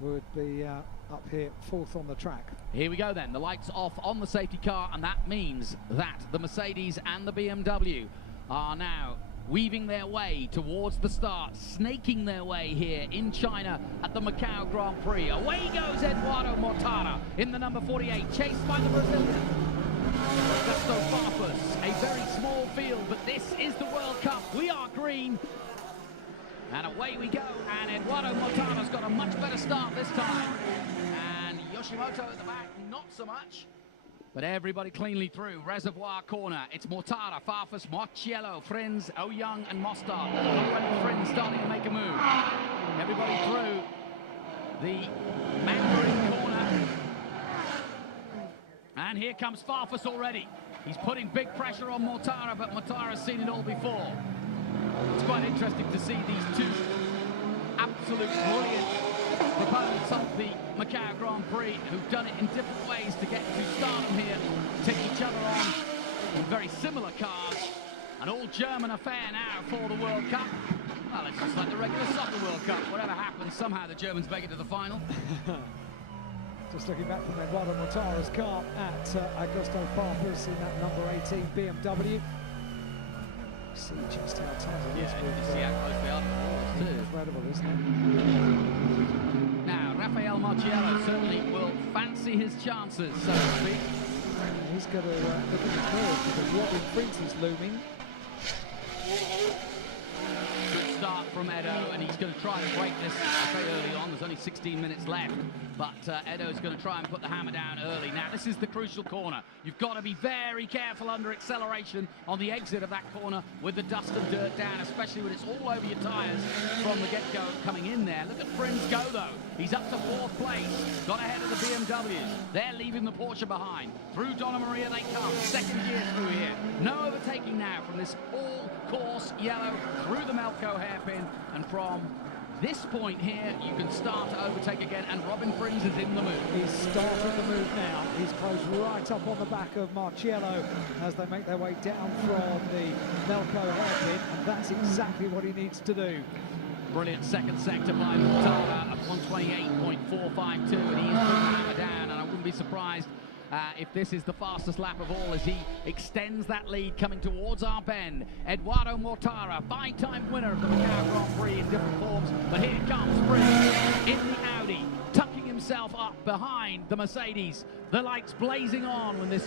would be up here fourth on the track? Here we go then, the lights off on the safety car, and that means that the Mercedes and the BMW are now weaving their way towards the start, snaking their way here in China at the Macau Grand Prix. Away goes Eduardo Mortara in the number 48, chased by the Brazilian Augusto Farfus. A very small field, but this is the World Cup. We are green. And away we go, and Eduardo Mortara's got a much better start this time. And Yoshimoto at the back, not so much. But everybody cleanly through. Reservoir corner. It's Mortara, Farfus, Marciello, Frins, Ouyang, and Mostard. Already Frins starting to make a move. Everybody through the Mandarin corner. And here comes Farfus already. He's putting big pressure on Mortara, but Mortara's seen it all before. It's quite interesting to see these two absolute brilliant proponents of the Macau Grand Prix who've done it in different ways to get to stardom here, take each other on in very similar cars. An all-German affair now for the World Cup. Well, it's just like the regular soccer World Cup. Whatever happens, somehow the Germans make it to the final. Just looking back from Eduardo Mortara's car at Augusto Farfus in that number 18 BMW. See just how tight it is. Yeah, you see how close they are to the walls too. Incredible, isn't it? Now, Rafael Marciello certainly will fancy his chances, so to speak. He's got to look at the curve because Robin Frings is looming. Good start from Edo, and he's going to try to break this, I say early on, there's only 16 minutes left, but Edo's going to try and put the hammer down early. Now, this is the crucial corner. You've got to be very careful under acceleration on the exit of that corner with the dust and dirt down, especially when it's all over your tyres from the get-go coming in there. Look at Frins go, though. He's up to fourth place, got ahead of the BMWs. They're leaving the Porsche behind. Through Donna Maria they come, second gear through here. No overtaking now from this all-course yellow through the Melco hairpin, and from this point here you can start to overtake again, and Robin Frings is in the move. He's started the move now. He's closed right up on the back of Marciello as they make their way down from the Melco hairpin, and that's exactly what he needs to do. Brilliant second sector by Mortara at 128.452, and he is putting the hammer down, and I wouldn't be surprised if this is the fastest lap of all as he extends that lead coming towards our bend. Eduardo Mortara, 5-time winner of the Macau Grand Prix in different forms, but here comes Frings in the Audi, tucking himself up behind the Mercedes. The lights blazing on when this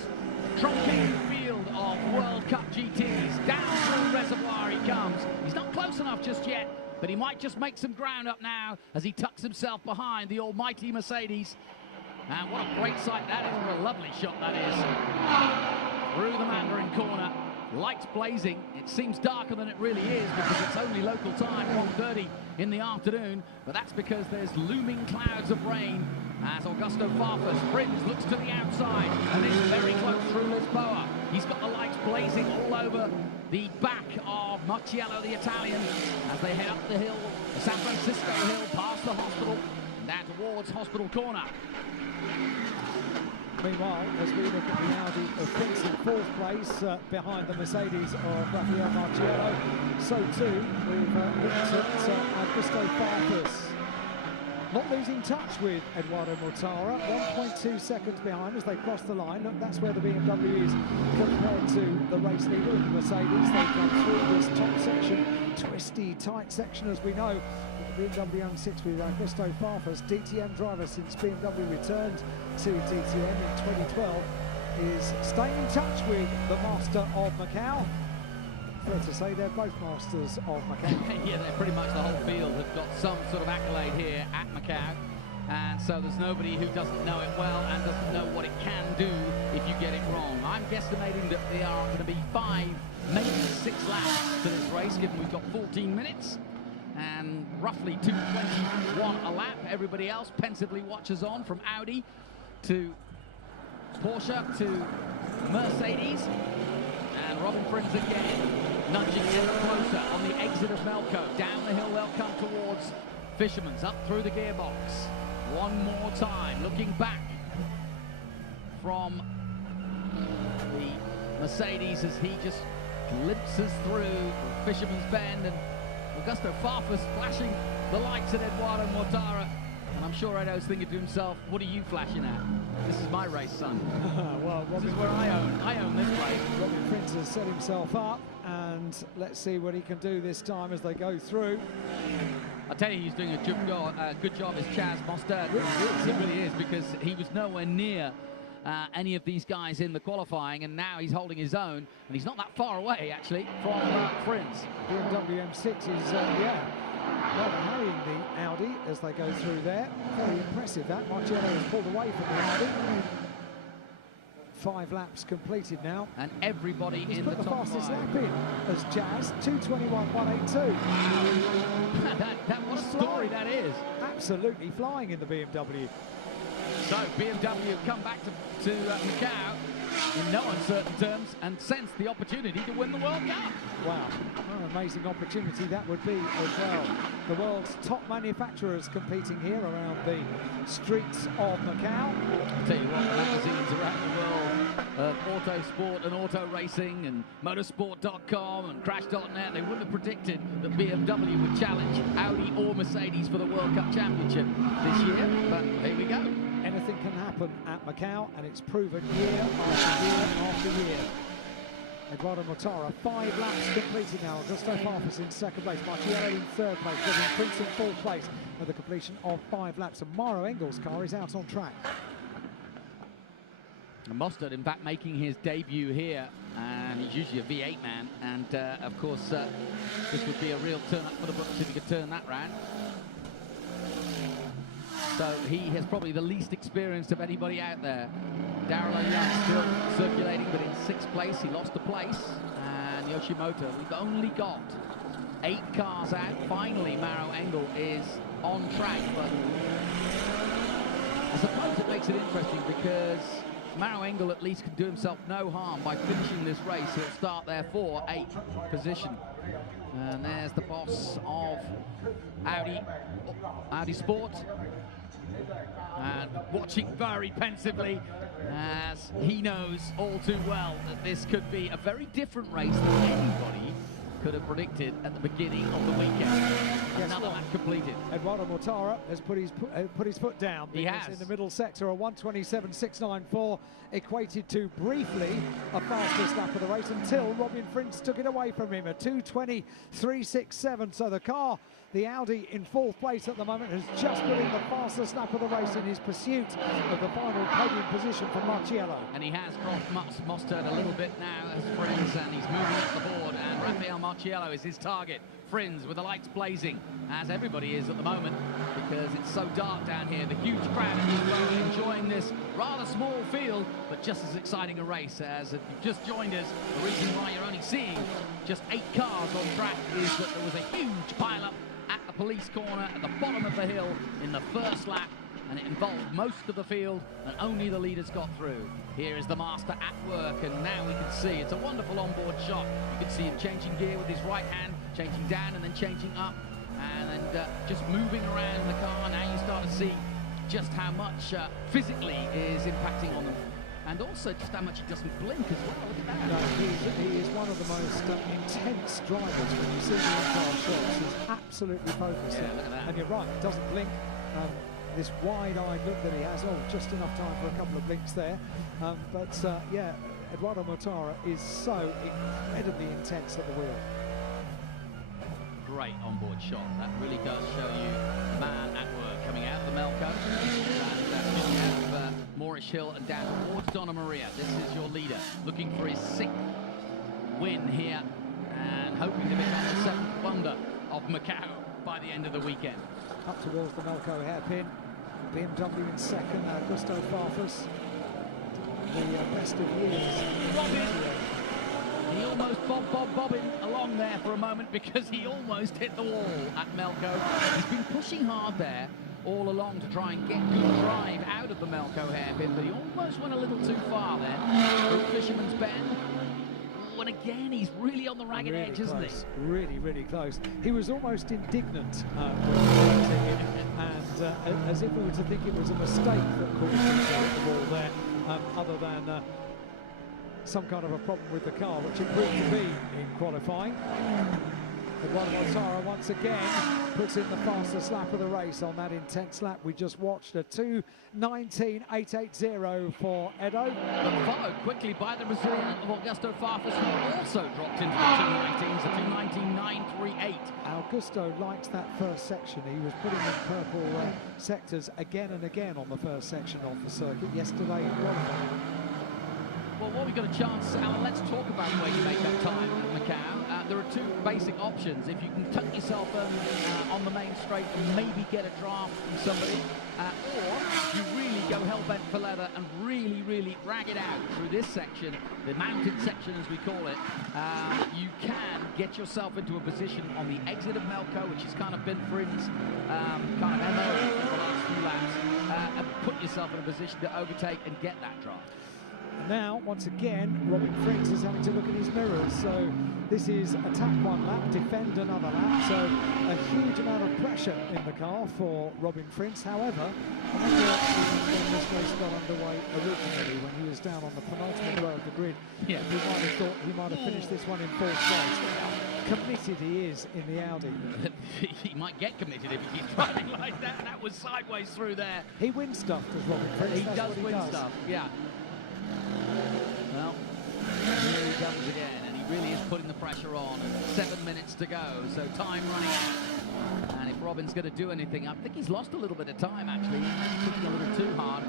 truncated field of World Cup GTs. Down through Reservoir he comes. He's not close enough just yet, but he might just make some ground up now as he tucks himself behind the almighty Mercedes. And what a great sight that is, what a lovely shot that is. Through the Mandarin corner, lights blazing. It seems darker than it really is because it's only local time, 1:30 in the afternoon, but that's because there's looming clouds of rain as Augusto Farfus, Frins looks to the outside and is very close through Lisboa. He's got the lights blazing all over the back of Marciello, the Italian, as they head up the hill, the San Francisco hill, past the hospital, and down towards Hospital Corner. Meanwhile, as we look at the Audi of Frings in fourth place behind the Mercedes of Rafael Marciello, so too we've looked at Augusto Farfus. Not losing touch with Eduardo Mortara, 1.2 seconds behind as they cross the line. Look, that's where the BMW is compared to the race leader of the Mercedes. They come through this top section, twisty, tight section as we know. The BMW M6 with Augusto Farfus, DTM driver since BMW returned to DTM in 2012, is staying in touch with the master of Macau. Fair to say they're both masters of Macau. Yeah, they're pretty much the whole field have got some sort of accolade here at Macau, and so there's nobody who doesn't know it well and doesn't know what it can do if you get it wrong. I'm guesstimating that there are going to be 5, maybe 6 laps to this race, given we've got 14 minutes and roughly 2:21 a lap. Everybody else pensively watches on from Audi. to Porsche to Mercedes, and Robin Prinz again nudging ever closer on the exit of Melco. Down the hill they'll come towards Fisherman's, up through the gearbox. One more time, looking back from the Mercedes as he just glimpses through Fisherman's Bend, and Augusto Farfus flashing the lights at Eduardo Mortara. And I'm sure Edo's thinking to himself, what are you flashing at? This is my race, son. Well, this is where I own this place. Robin Prinz has set himself up, and let's see what he can do this time as they go through. I tell you, he's doing a good job as Chaz Mostert. He really is, because he was nowhere near any of these guys in the qualifying, and now he's holding his own, and he's not that far away, actually, from Prinz. BMW M6 is, rather hurrying the Audi as they go through there. Very impressive that. Marcello has pulled away from the Audi. 5 laps completed now. And everybody He's in put the top fastest 5. lap in as Jazz, 2:21.182. What a story that is. Absolutely flying in the BMW. So BMW have come back to Macau in no uncertain terms and sensed the opportunity to win the World Cup. Wow, what an amazing opportunity that would be as well. The world's top manufacturers competing here around the streets of Macau. I'll tell you what, magazines around the world, auto sport and auto racing and motorsport.com and crash.net, they wouldn't have predicted that BMW would challenge Audi or Mercedes for the World Cup Championship this year, but here we go. Anything can happen at Macau, and it's proven year after year after year. Eduardo Mortara, 5 laps completed now. Augusto Farfus in second place, Marcello in third place, Robin Prinz in fourth place with the completion of 5 laps. And Maro Engel's car is out on track. And Mostert, in fact, making his debut here, and he's usually a V8 man, and of course this would be a real turn up for the books if he could turn that round. So he has probably the least experienced of anybody out there. Daryl Young still circulating, but in 6th place. He lost a place. And Yoshimoto, we've only got 8 cars out. Finally, Maro Engel is on track, but I suppose it makes it interesting because Maro Engel at least can do himself no harm by finishing this race. He'll start there for 8th position. And there's the boss of Audi Sport. And watching very pensively as he knows all too well that this could be a very different race than anybody could have predicted at the beginning of the weekend. Another lap completed. Eduardo Mortara has put his foot down. He has. In the middle sector, a 1:27.694 equated to briefly a fastest lap of the race until Robin Prinz took it away from him, a 2:20.367. So the car, the Audi in 4th place at the moment, has just put in the fastest lap of the race in his pursuit of the final podium position for Marcello. And he has crossed Mostert a little bit now as Prinz, and he's moving up the board, and Rafael Marcello is his target. Prinz with the lights blazing, as everybody is at the moment, because it's so dark down here. The huge crowd enjoying this rather small field, but just as exciting a race. As if you've just joined us, the reason why you're only seeing just 8 cars on track is that there was a huge pile-up at the police corner at the bottom of the hill in the first lap, and it involved most of the field, and only the leaders got through. Here is the master at work, and now we can see it's a wonderful onboard shot. You can see him changing gear with his right hand, changing down and then changing up, and then just moving around in the car. Now you start to see just how much physically is impacting on them, and also just how much he doesn't blink as well. Look at that. No, he is one of the most intense drivers. When you see the in-car shots, he's absolutely focused. Yeah, look at that. And you're right, doesn't blink. This wide-eyed look that he has, just enough time for a couple of blinks there. Yeah, Eduardo Mortara is so incredibly intense at the wheel. Great onboard shot. That really does show you the man at work coming out of the Melco and out of Moorish Hill and down towards Donna Maria. This is your leader, looking for his 6th win here and hoping to become the 7th wonder of Macau by the end of the weekend. Up towards the Melco hairpin. BMW in 2nd, Augusto Farfus. The best of years. Robin! He almost bobbing along there for a moment because he almost hit the wall at Melco. He's been pushing hard there, all along to try and get good drive out of the Melco hairpin, but he almost went a little too far there. Through Fisherman's Bend. Oh, and again, he's really on the ragged really edge, isn't close. he? Really, really close. He was almost indignant when we went to him, and as if we were to think it was a mistake that Qualification hit the ball there, other than some kind of a problem with the car, which it proved to be in qualifying. Eduardo Mortara once again puts in the fastest lap of the race on that intense lap we just watched, a 2:19.880 for Edo. But followed quickly by the Brazilian of Augusto Farfus, who also dropped into the 2:19s, a 2:19.938. Augusto likes that first section. He was putting in purple sectors again and again on the first section of the circuit yesterday in qualifying. Well, while we've got a chance, Alan, let's talk about where you make that time at Macau. There are two basic options. If you can tuck yourself on the main straight and maybe get a draft from somebody, or you really go hell-bent for leather and really, really drag it out through this section, the mounted section as we call it, you can get yourself into a position on the exit of Melco, which has kind of been Frin's kind of MO for the last few laps, and put yourself in a position to overtake and get that draft. Now, once again, Robin Frings is having to look at his mirrors. So this is attack one lap, defend another lap. So a huge amount of pressure in the car for Robin Frings. However, I wonder when this race got underway originally, when he was down on the penultimate row of the grid, yeah, he might have thought he might have finished this one in fourth place. Committed he is in the Audi. He might get committed if he keeps driving like that. That was sideways through there. He wins stuff, does Robin Frings. He does win stuff, yeah. Well, here he comes again, and he really is putting the pressure on, and 7 minutes to go, so time running out. And if Robin's going to do anything, I think he's lost a little bit of time, actually. He's pushing a little too hard.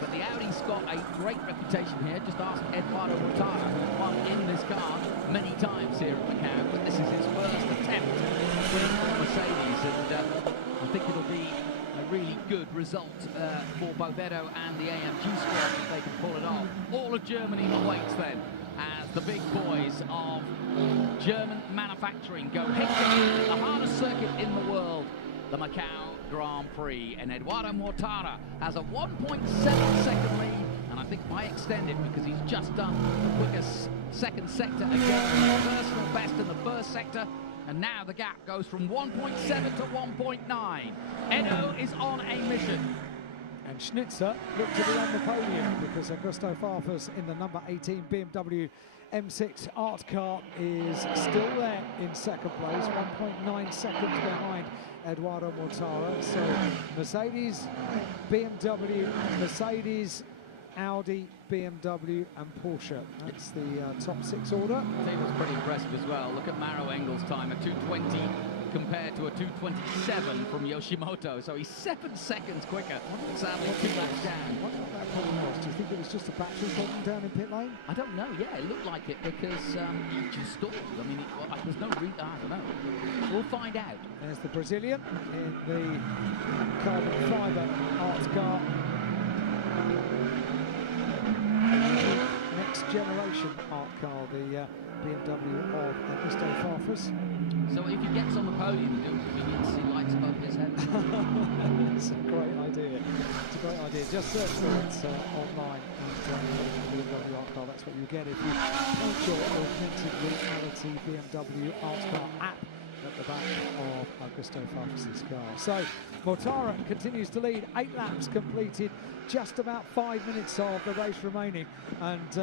But the Audi's got a great reputation here. Just ask Eduardo Mortara, who's won in this car many times here at Macau, but this is his first attempt winning on Mercedes, and I think it'll be a really good result for both Edo and the AMG squad if they can pull it off. All of Germany awaits then as the big boys of German manufacturing go head-to-head at the hardest circuit in the world, the Macau Grand Prix, and Eduardo Mortara has a 1.7 second lead, and I think might extend it because he's just done the quickest second sector again, personal best in the first sector. And now the gap goes from 1.7 to 1.9. Edo is on a mission. And Schnitzer looked to be on the podium because Augusto Farfus in the number 18 BMW M6 art car is still there in second place, 1.9 seconds behind Eduardo Mortara. So Mercedes, BMW, Mercedes, Audi, BMW and Porsche. That's the top six order. I think it was pretty impressive as well. Look at Maro Engel's time at 2:20 compared to a 2:27 from Yoshimoto. So he's 7 seconds quicker. Sadly, 2 laps down. What that problem was? Do you think it was just a battery problem down in pit lane? I don't know. Yeah, it looked like it because it just stalled. I mean, there's no reason. I don't know. We'll find out. There's the Brazilian in the carbon fibre art car. Next generation art car, the BMW of Augusto Farfus. So if he gets on the podium, we need to see lights above his head. It's a great idea. It's a great idea. Just search for it online and BMW art car. That's what you get if you point your augmented reality BMW art car app at the back of Augusto Farfus's car. So Mortara continues to lead, 8 laps completed, just about 5 minutes of the race remaining, and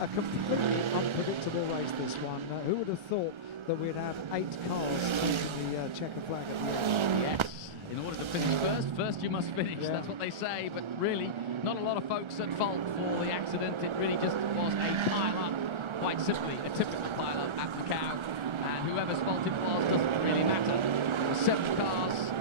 a completely unpredictable race this one. Who would have thought that we'd have 8 cars taking the checker flag at the end? Yes, in order to finish first you must finish. Yeah. That's what they say, but really not a lot of folks at fault for the accident. It really just was a pile-up, quite simply a typical pile-up at Macau. And whoever's fault it was doesn't really matter. There were 7 cars,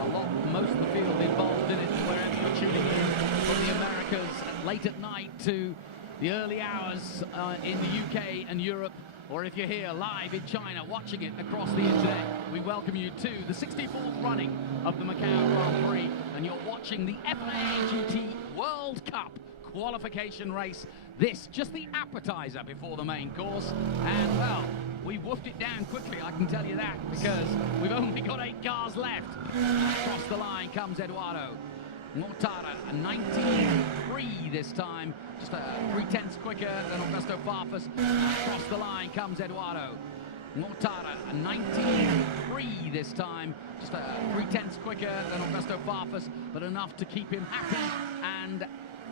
most of the field involved in it, wherever you're tuning in from the Americas late at night to the early hours in the UK and Europe, or if you're here live in China watching it across the internet, we welcome you to the 64th running of the Macau Grand Prix, and you're watching the FIA GT World Cup qualification race. This just the appetizer before the main course, and well, we woofed it down quickly, I can tell you that, because we've only got 8 cars left. Across the line comes Eduardo Mortara, a 19.3 this time, just 3/10 quicker than Augusto Farfus. Across the line comes Eduardo Mortara, a 19.3 this time, just 3/10 quicker than Augusto Farfus, but enough to keep him happy and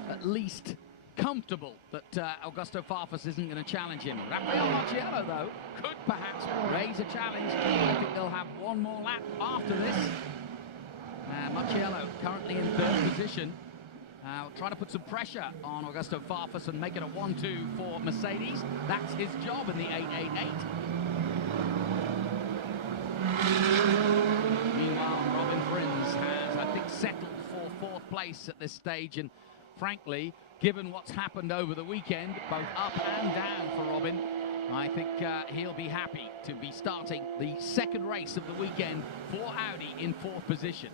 at least comfortable that Augusto Farfus isn't going to challenge him. Rafael Marciello, though, could perhaps raise a challenge. I think they'll have one more lap after this. Marciello currently in 3rd position. Trying to put some pressure on Augusto Farfus and make it a 1-2 for Mercedes. That's his job in the 888. Meanwhile, Robin Frins has, I think, settled for 4th place at this stage, and frankly, given what's happened over the weekend, both up and down for Robin, I think he'll be happy to be starting the 2nd race of the weekend for Audi in 4th position.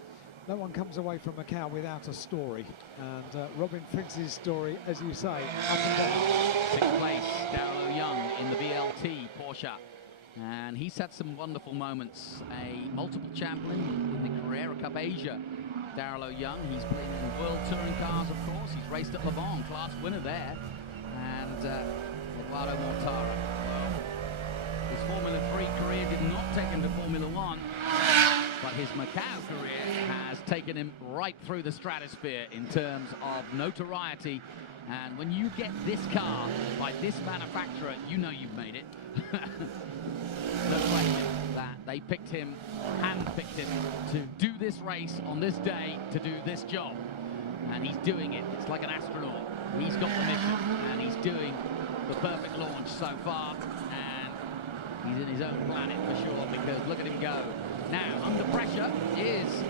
No one comes away from Macau without a story, and Robin Frins' story, as you say, up and down. 6th place, Darrell Young in the BLT Porsche, and he's had some wonderful moments. A multiple champion in the Carrera Cup Asia, Darrell Young. He's been in World Touring cars, of course. He's raced at Le Mans, class winner there. And Eduardo Mortara, well, his Formula 3 career did not take him to Formula 1, but his Macau career has taken him right through the stratosphere in terms of notoriety. And when you get this car by this manufacturer, you know you've made it. No question that they picked him, hand-picked him to do this race on this day, to do this job. And he's doing it. It's like an astronaut. He's got the mission, and he's doing the perfect launch so far. And he's in his own planet for sure, because look at him go. Now, under pressure is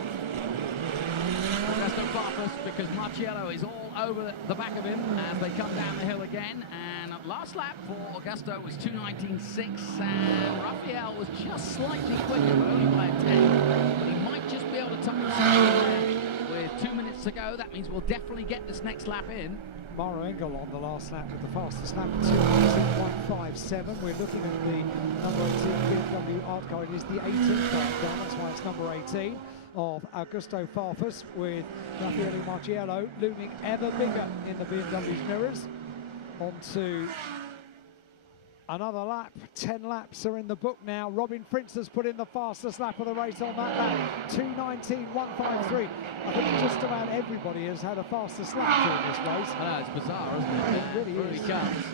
Augusto Farfus, because Marciello is all over the back of him as they come down the hill again. And last lap for Augusto was 2:19.6, and Rafael was just slightly quicker, but only by a 10. But he might just be able to tuck himself with 2 minutes to go. That means we'll definitely get this next lap in. Maro Engel on the last lap with the fastest lap, 2:19.57. We're looking at the number 18 BMW art car. It is the 18th car, that's why it's number 18 of Augusto Farfus, with Raffaele Marciello looming ever bigger in the BMW's mirrors. On to another lap. 10 laps are in the book now. Robin Frins has put in the fastest lap of the race on that lap, 2:19.153. I think just about everybody has had a fastest lap during this race. I know, it's bizarre, isn't it? It really is. Comes.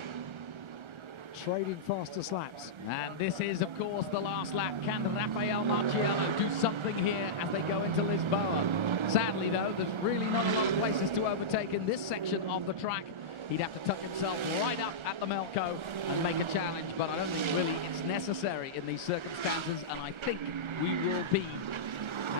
Trading fastest laps. And this is, of course, the last lap. Can Rafael Marciello do something here as they go into Lisboa? Sadly, though, there's really not a lot of places to overtake in this section of the track. He'd have to tuck himself right up at the Melco and make a challenge, but I don't think really it's necessary in these circumstances, and I think we will be,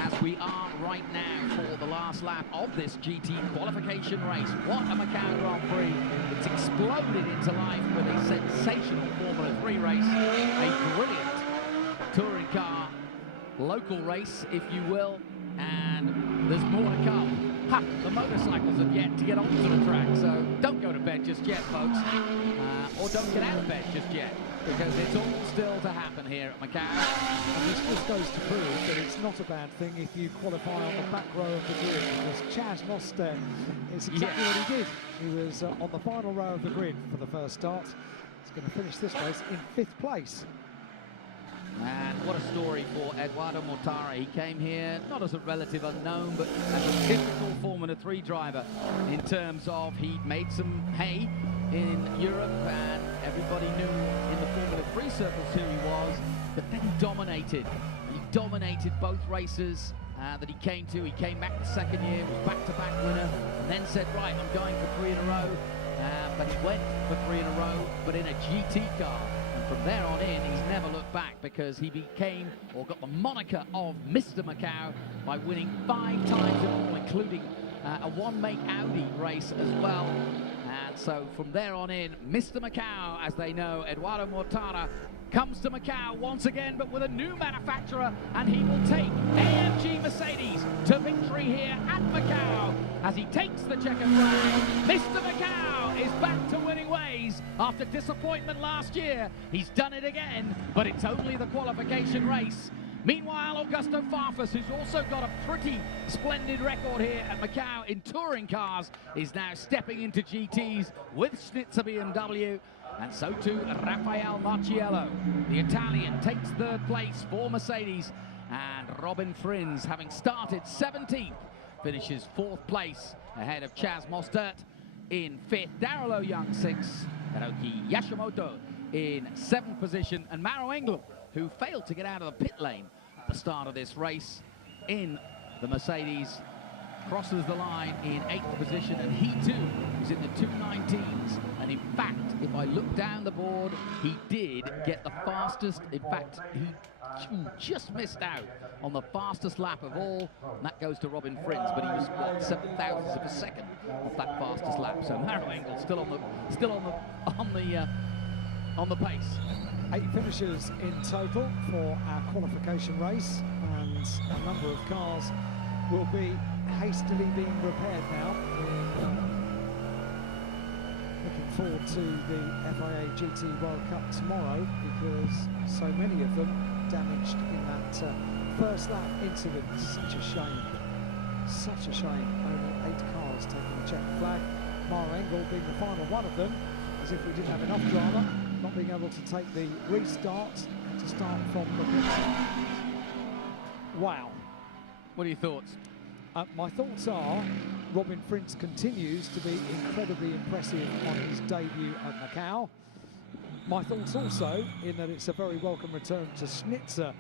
as we are right now, for the last lap of this GT qualification race. What a Macau Grand Prix. It's exploded into life with a sensational Formula 3 race, a brilliant touring car local race, if you will, and there's more to come. Ha! The motorcycles have yet to get onto the track, so don't go to bed just yet, folks. Or don't get out of bed just yet, because it's all still to happen here at Macau. And this just goes to prove that it's not a bad thing if you qualify on the back row of the grid, because Chaz Moster is exactly what he did. He was on the final row of the grid for the first start. He's going to finish this race in 5th place. And what a story for Eduardo Mortara. He came here not as a relative unknown, but as a typical Formula 3 driver, in terms of he'd made some hay in Europe and everybody knew in the Formula 3 circles who he was, but then he dominated. He dominated both races that he came to. He came back the second year, was back-to-back winner, and then said, right, I'm going for 3 in a row. But he went for 3 in a row, but in a GT car. And from there on in, he's never looked back, because he became, or got the moniker of Mr. Macau by winning 5 times in all, including a one-make Audi race as well. And so from there on in, Mr. Macau, as they know, Eduardo Mortara, comes to Macau once again, but with a new manufacturer, and he will take AMG Mercedes to victory here at Macau as he takes the checkered flag. Mr. Macau is back to winning ways. ways. After disappointment last year, he's done it again, but it's only the qualification race. Meanwhile, Augusto Farfus, who's also got a pretty splendid record here at Macau in touring cars, is now stepping into GTs with Schnitzer BMW, and so too Raffaele Marciello. The Italian takes third place for Mercedes, and Robin Frins, having started 17th, finishes fourth place ahead of Chaz Mostert in fifth, Darrell O'Young 6th, Hiroki Yashimoto in 7th position, and Maro Engel, who failed to get out of the pit lane at the start of this race in the Mercedes, crosses the line in 8th position, and he too is in the 219s. And in fact, if I look down the board, he did get the fastest. In fact, he just missed out on the fastest lap of all, and that goes to Robin Frins, but he was what, 7,000ths of a second off that fastest lap. So Maro Engel still on the pace. 8 finishers in total for our qualification race, and a number of cars will be hastily being repaired now. Looking forward to the FIA GT World Cup tomorrow, because so many of them damaged in that first lap incident. Such a shame. Such a shame. Only 8 cars taking the check flag. Maro Engel being the final one of them, as if we didn't have enough drama, not being able to take the restart and to start from the beginning. Wow. What are your thoughts? My thoughts are Robin Frins continues to be incredibly impressive on his debut at Macau. My thoughts also in that it's a very welcome return to Schnitzer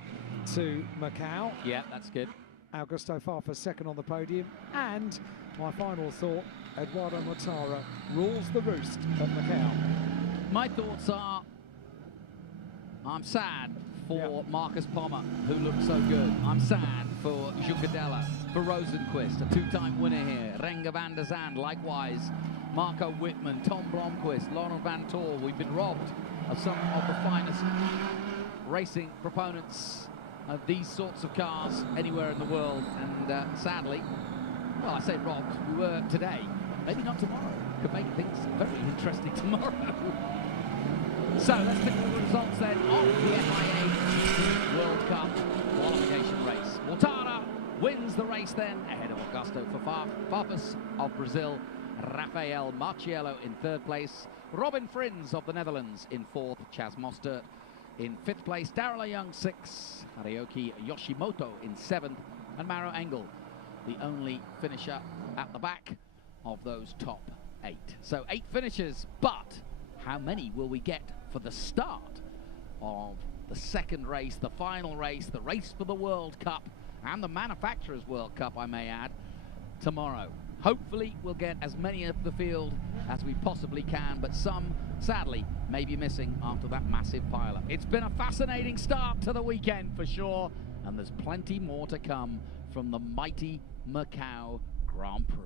to Macau. Yeah, that's good. Augusto Farfus second on the podium. And my final thought, Eduardo Mortara rules the roost at Macau. My thoughts are, I'm sad for Marcus Pommer, who looked so good. I'm sad for Jucadella, for Rosenquist, a 2-time winner here. Renger van der Zand, likewise. Marco Wittmann, Tom Blomqvist, Laurent Van Tor. We've been robbed of some of the finest racing proponents of these sorts of cars anywhere in the world. And sadly, well, I say robbed, we were today. Maybe not tomorrow. Could make things very interesting tomorrow. So let's look at the results then of the FIA World Cup qualification race. Mortara wins the race then ahead of Augusto Farfus of Brazil, Raffaele Marciello in third place, Robin Frins of the Netherlands in fourth, Chaz Mostert in fifth place, Darrell O'Young 6th, Hiroki Yoshimoto in 7th, and Maro Engel, the only finisher at the back of those top 8. So 8 finishers, but how many will we get for the start of the second race, the final race, the race for the World Cup and the Manufacturers World Cup, I may add, tomorrow? Hopefully we'll get as many of the field as we possibly can, but some, sadly, may be missing after that massive pile-up. It's been a fascinating start to the weekend for sure, and there's plenty more to come from the mighty Macau Grand Prix.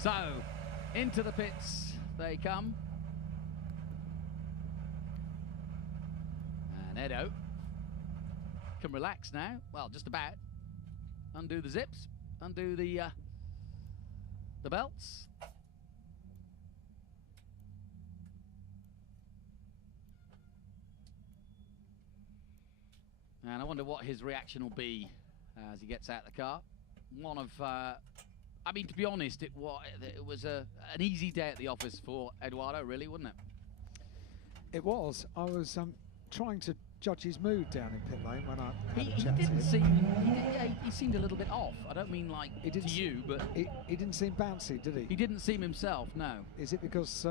So, into the pits they come. And Edo can relax now. Well, just about. Undo the zips, undo the belts. And I wonder what his reaction will be as he gets out of the car. One of I mean, to be honest, it was an easy day at the office for Eduardo, really, wasn't it? It was. I was trying to judge his mood down in pit lane when I had He a chat to didn't him. seem. He seemed a little bit off. I don't mean like to you, but he didn't seem bouncy, did he? he didn't seem himself. No. Is it because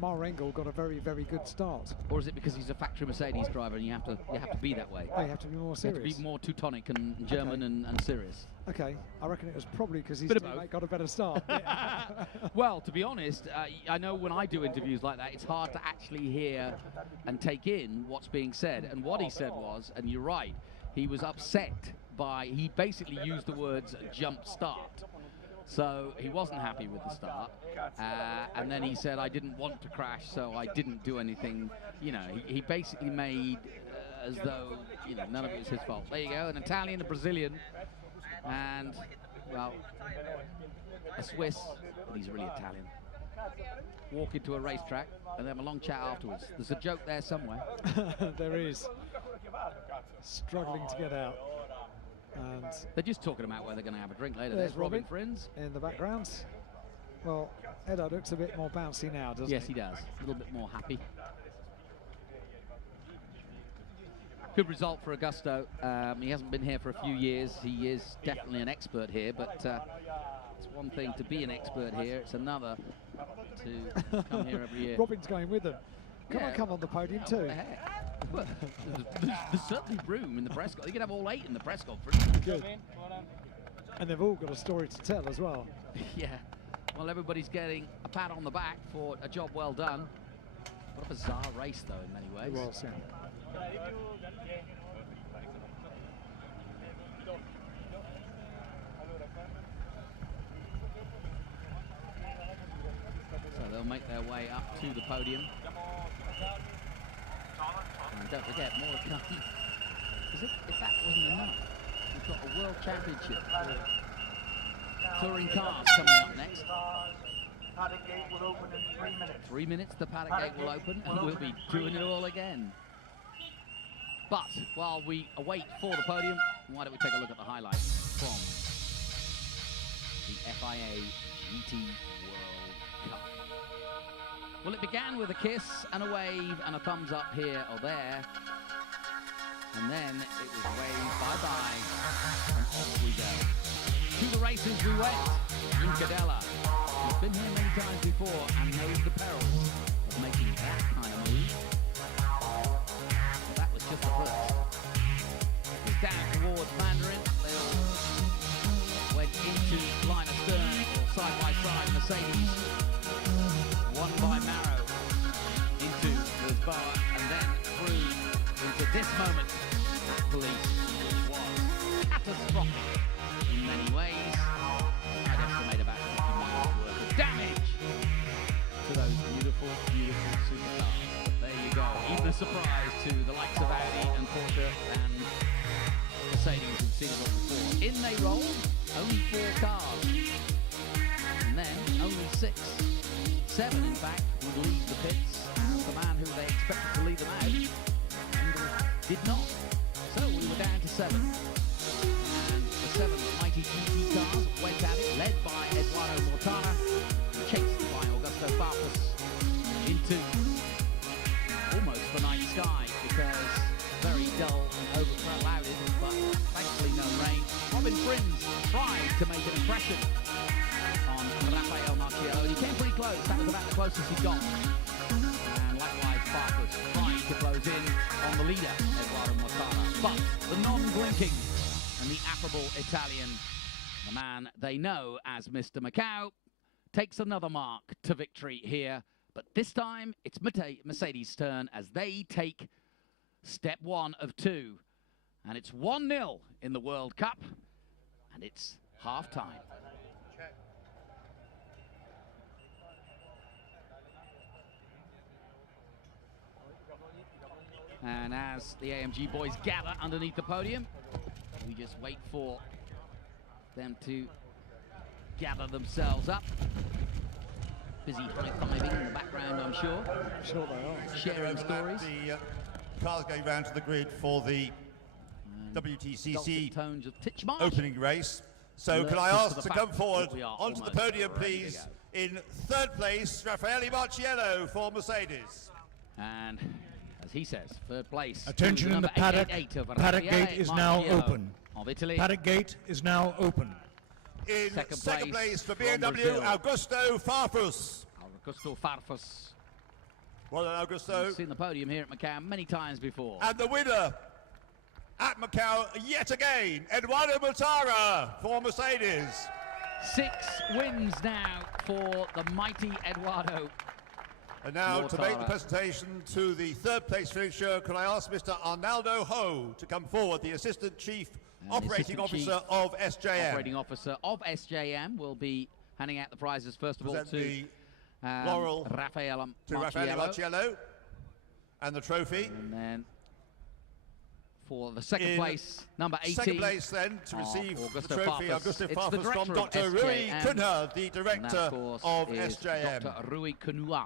Mar Engel got a very, very good start? Or is it because he's a factory Mercedes driver and you have to be that way? Oh, you have to be more You serious. have to be more Teutonic and German and serious. Okay, I reckon it was probably because his Bit of both. teammate got a better start. Well, to be honest, I know when I do interviews like that, it's hard to actually hear and take in what's being said. And what he said was, and you're right, he was upset by, he basically used the words jump start. So he wasn't happy with the start. And then he said, I didn't want to crash, so I didn't do anything. You know, he basically made as though, you know, none of it was his fault. There you go, an Italian, a Brazilian, and, well, a Swiss, but he's really Italian. Walk into a racetrack and have a long chat afterwards. There's a joke there somewhere. There is. Struggling to get out. And they're just talking about where they're going to have a drink later. There's Robin Friends in the background. Well, Edo looks a bit more bouncy now, doesn't he? Yes, he does. A little bit more happy. Good result for Augusto. He hasn't been here for a few years. He is definitely an expert here, but it's one thing to be an expert here. It's another to come here every year. Robin's going with them. Come on the podium too. What the heck? Well, there's certainly room in the press conference. You can have all 8 in the press conference. Good. And they've all got a story to tell as well. Yeah. Well, everybody's getting a pat on the back for a job well done. What a bizarre race, though, in many ways. It was, yeah. So they'll make their way up to the podium. And don't forget, more to come. If that wasn't enough, we've got a World Championship. Touring cars coming up next. Paddock gate will open in 3 minutes. 3 minutes, the paddock gate will open, and we'll be doing it all again. But while we await for the podium, why don't we take a look at the highlights from the FIA GT World Cup. Well, it began with a kiss and a wave and a thumbs up here or there. And then it was wave bye-bye, and off we go. To the races we went. In Cadella, he's been here many times before and knows the perils of making that kind of move. Well, that was just the first. It was down towards Mandarin. They all went into line of stern, side by side. Mercedes won by Marrow into Lisboa, and then through into this moment at Police, which was catastrophic in many ways. I'd estimate about 50 miles worth of damage to those beautiful, beautiful supercars. But there you go. Even a surprise to the likes of Audi and Porsche and Mercedes who've seen it all before. In they rolled, only 4 cars. And then only 6, 7 in fact, would leave the pits. The man who they expected to lead them out, Engel, did not. So we were down to 7. And the 7 mighty GT cars went at it, led by Eduardo Mortara, chased by Augusto Farfus into almost the night sky because very dull and overclouded, but thankfully no rain. Robin Friends tried to make an impression on Rafael Marciello, and he came pretty close. That was about the closest he got. And likewise, Farfus trying to close in on the leader, Eduardo Mortara. But the non-blinking and the affable Italian, the man they know as Mr. Macau, takes another mark to victory here. But this time, it's Mercedes' turn as they take step 1 of 2. And it's 1-0 in the World Cup, and it's half-time. And as the AMG boys gather underneath the podium, we just wait for them to gather themselves up. Busy high-fiving in the background, I'm sure. Sure they are. Sharing stories. The cars going round to the grid for the WTCC tones of opening race. So can I ask to come forward onto the podium, please? In 3rd place, Raffaele Marciello for Mercedes. And as he says, third place. Attention in the paddock. Paddock gate is now open. Of Italy. Paddock gate is now open. In second place for BMW, Brazil, Augusto Farfus. Augusto Farfus. Well done, Augusto. We've seen the podium here at Macau many times before. And the winner at Macau yet again, Eduardo Mortara for Mercedes. 6 wins now for the mighty Eduardo. And now Mortara. to make the presentation to the third place finisher, can I ask Mr. Arnaldo Ho to come forward, the Assistant Chief Operating Officer of SJM. Operating Officer of SJM will be handing out the prizes first of all to Laurel Raffaele to Raffaele Marciello and the trophy. And then for the second place, number 18. Second place then to receive the trophy, Augusto It's Farfus from Dr. Rui Cunha, the director of SJM. Dr. Rui Cunha.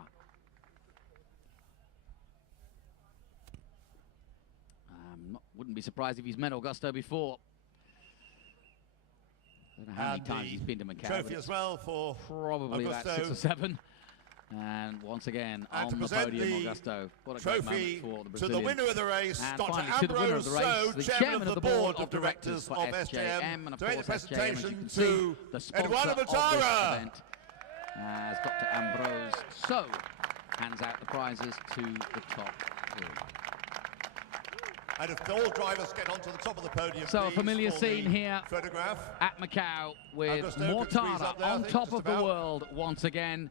Wouldn't be surprised if he's met Augusto before. I don't know how many times he's been to Macau. Trophy as well for probably Augusto. about 6 or 7. And once again and on the podium, Augusto. What a trophy great moment for the to Brazilian. the winner of the race, and Dr. finally, to the winner of the race, Ambrose the So, chairman of the board of directors of SJM, and of to make the course SJM, as you presentation can to see, the sponsor Eduardo of this Mortara. event, as Dr. Ambrose So hands out the prizes to the top 3. And if all drivers get onto the top of the podium, So a please, familiar for scene the here photograph at Macau with Augusto can squeeze up Mortara there, I on think, top just of the about. world once again.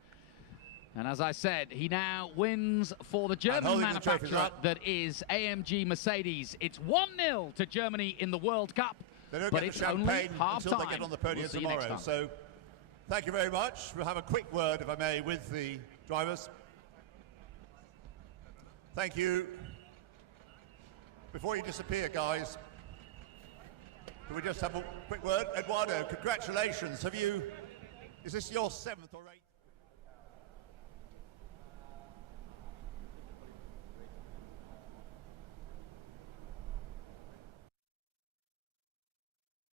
And as I said, he now wins for the German holding the trophies manufacturer up. that is AMG Mercedes. It's 1-0 to Germany in the World Cup, They don't but get it's the only champagne half until time. they get on the podium We'll see you next tomorrow. time. So thank you very much. We'll have a quick word, if I may, with the drivers. Thank you. Before you disappear, guys, can we just have a quick word? Eduardo, congratulations. Is this your 7th or 8th?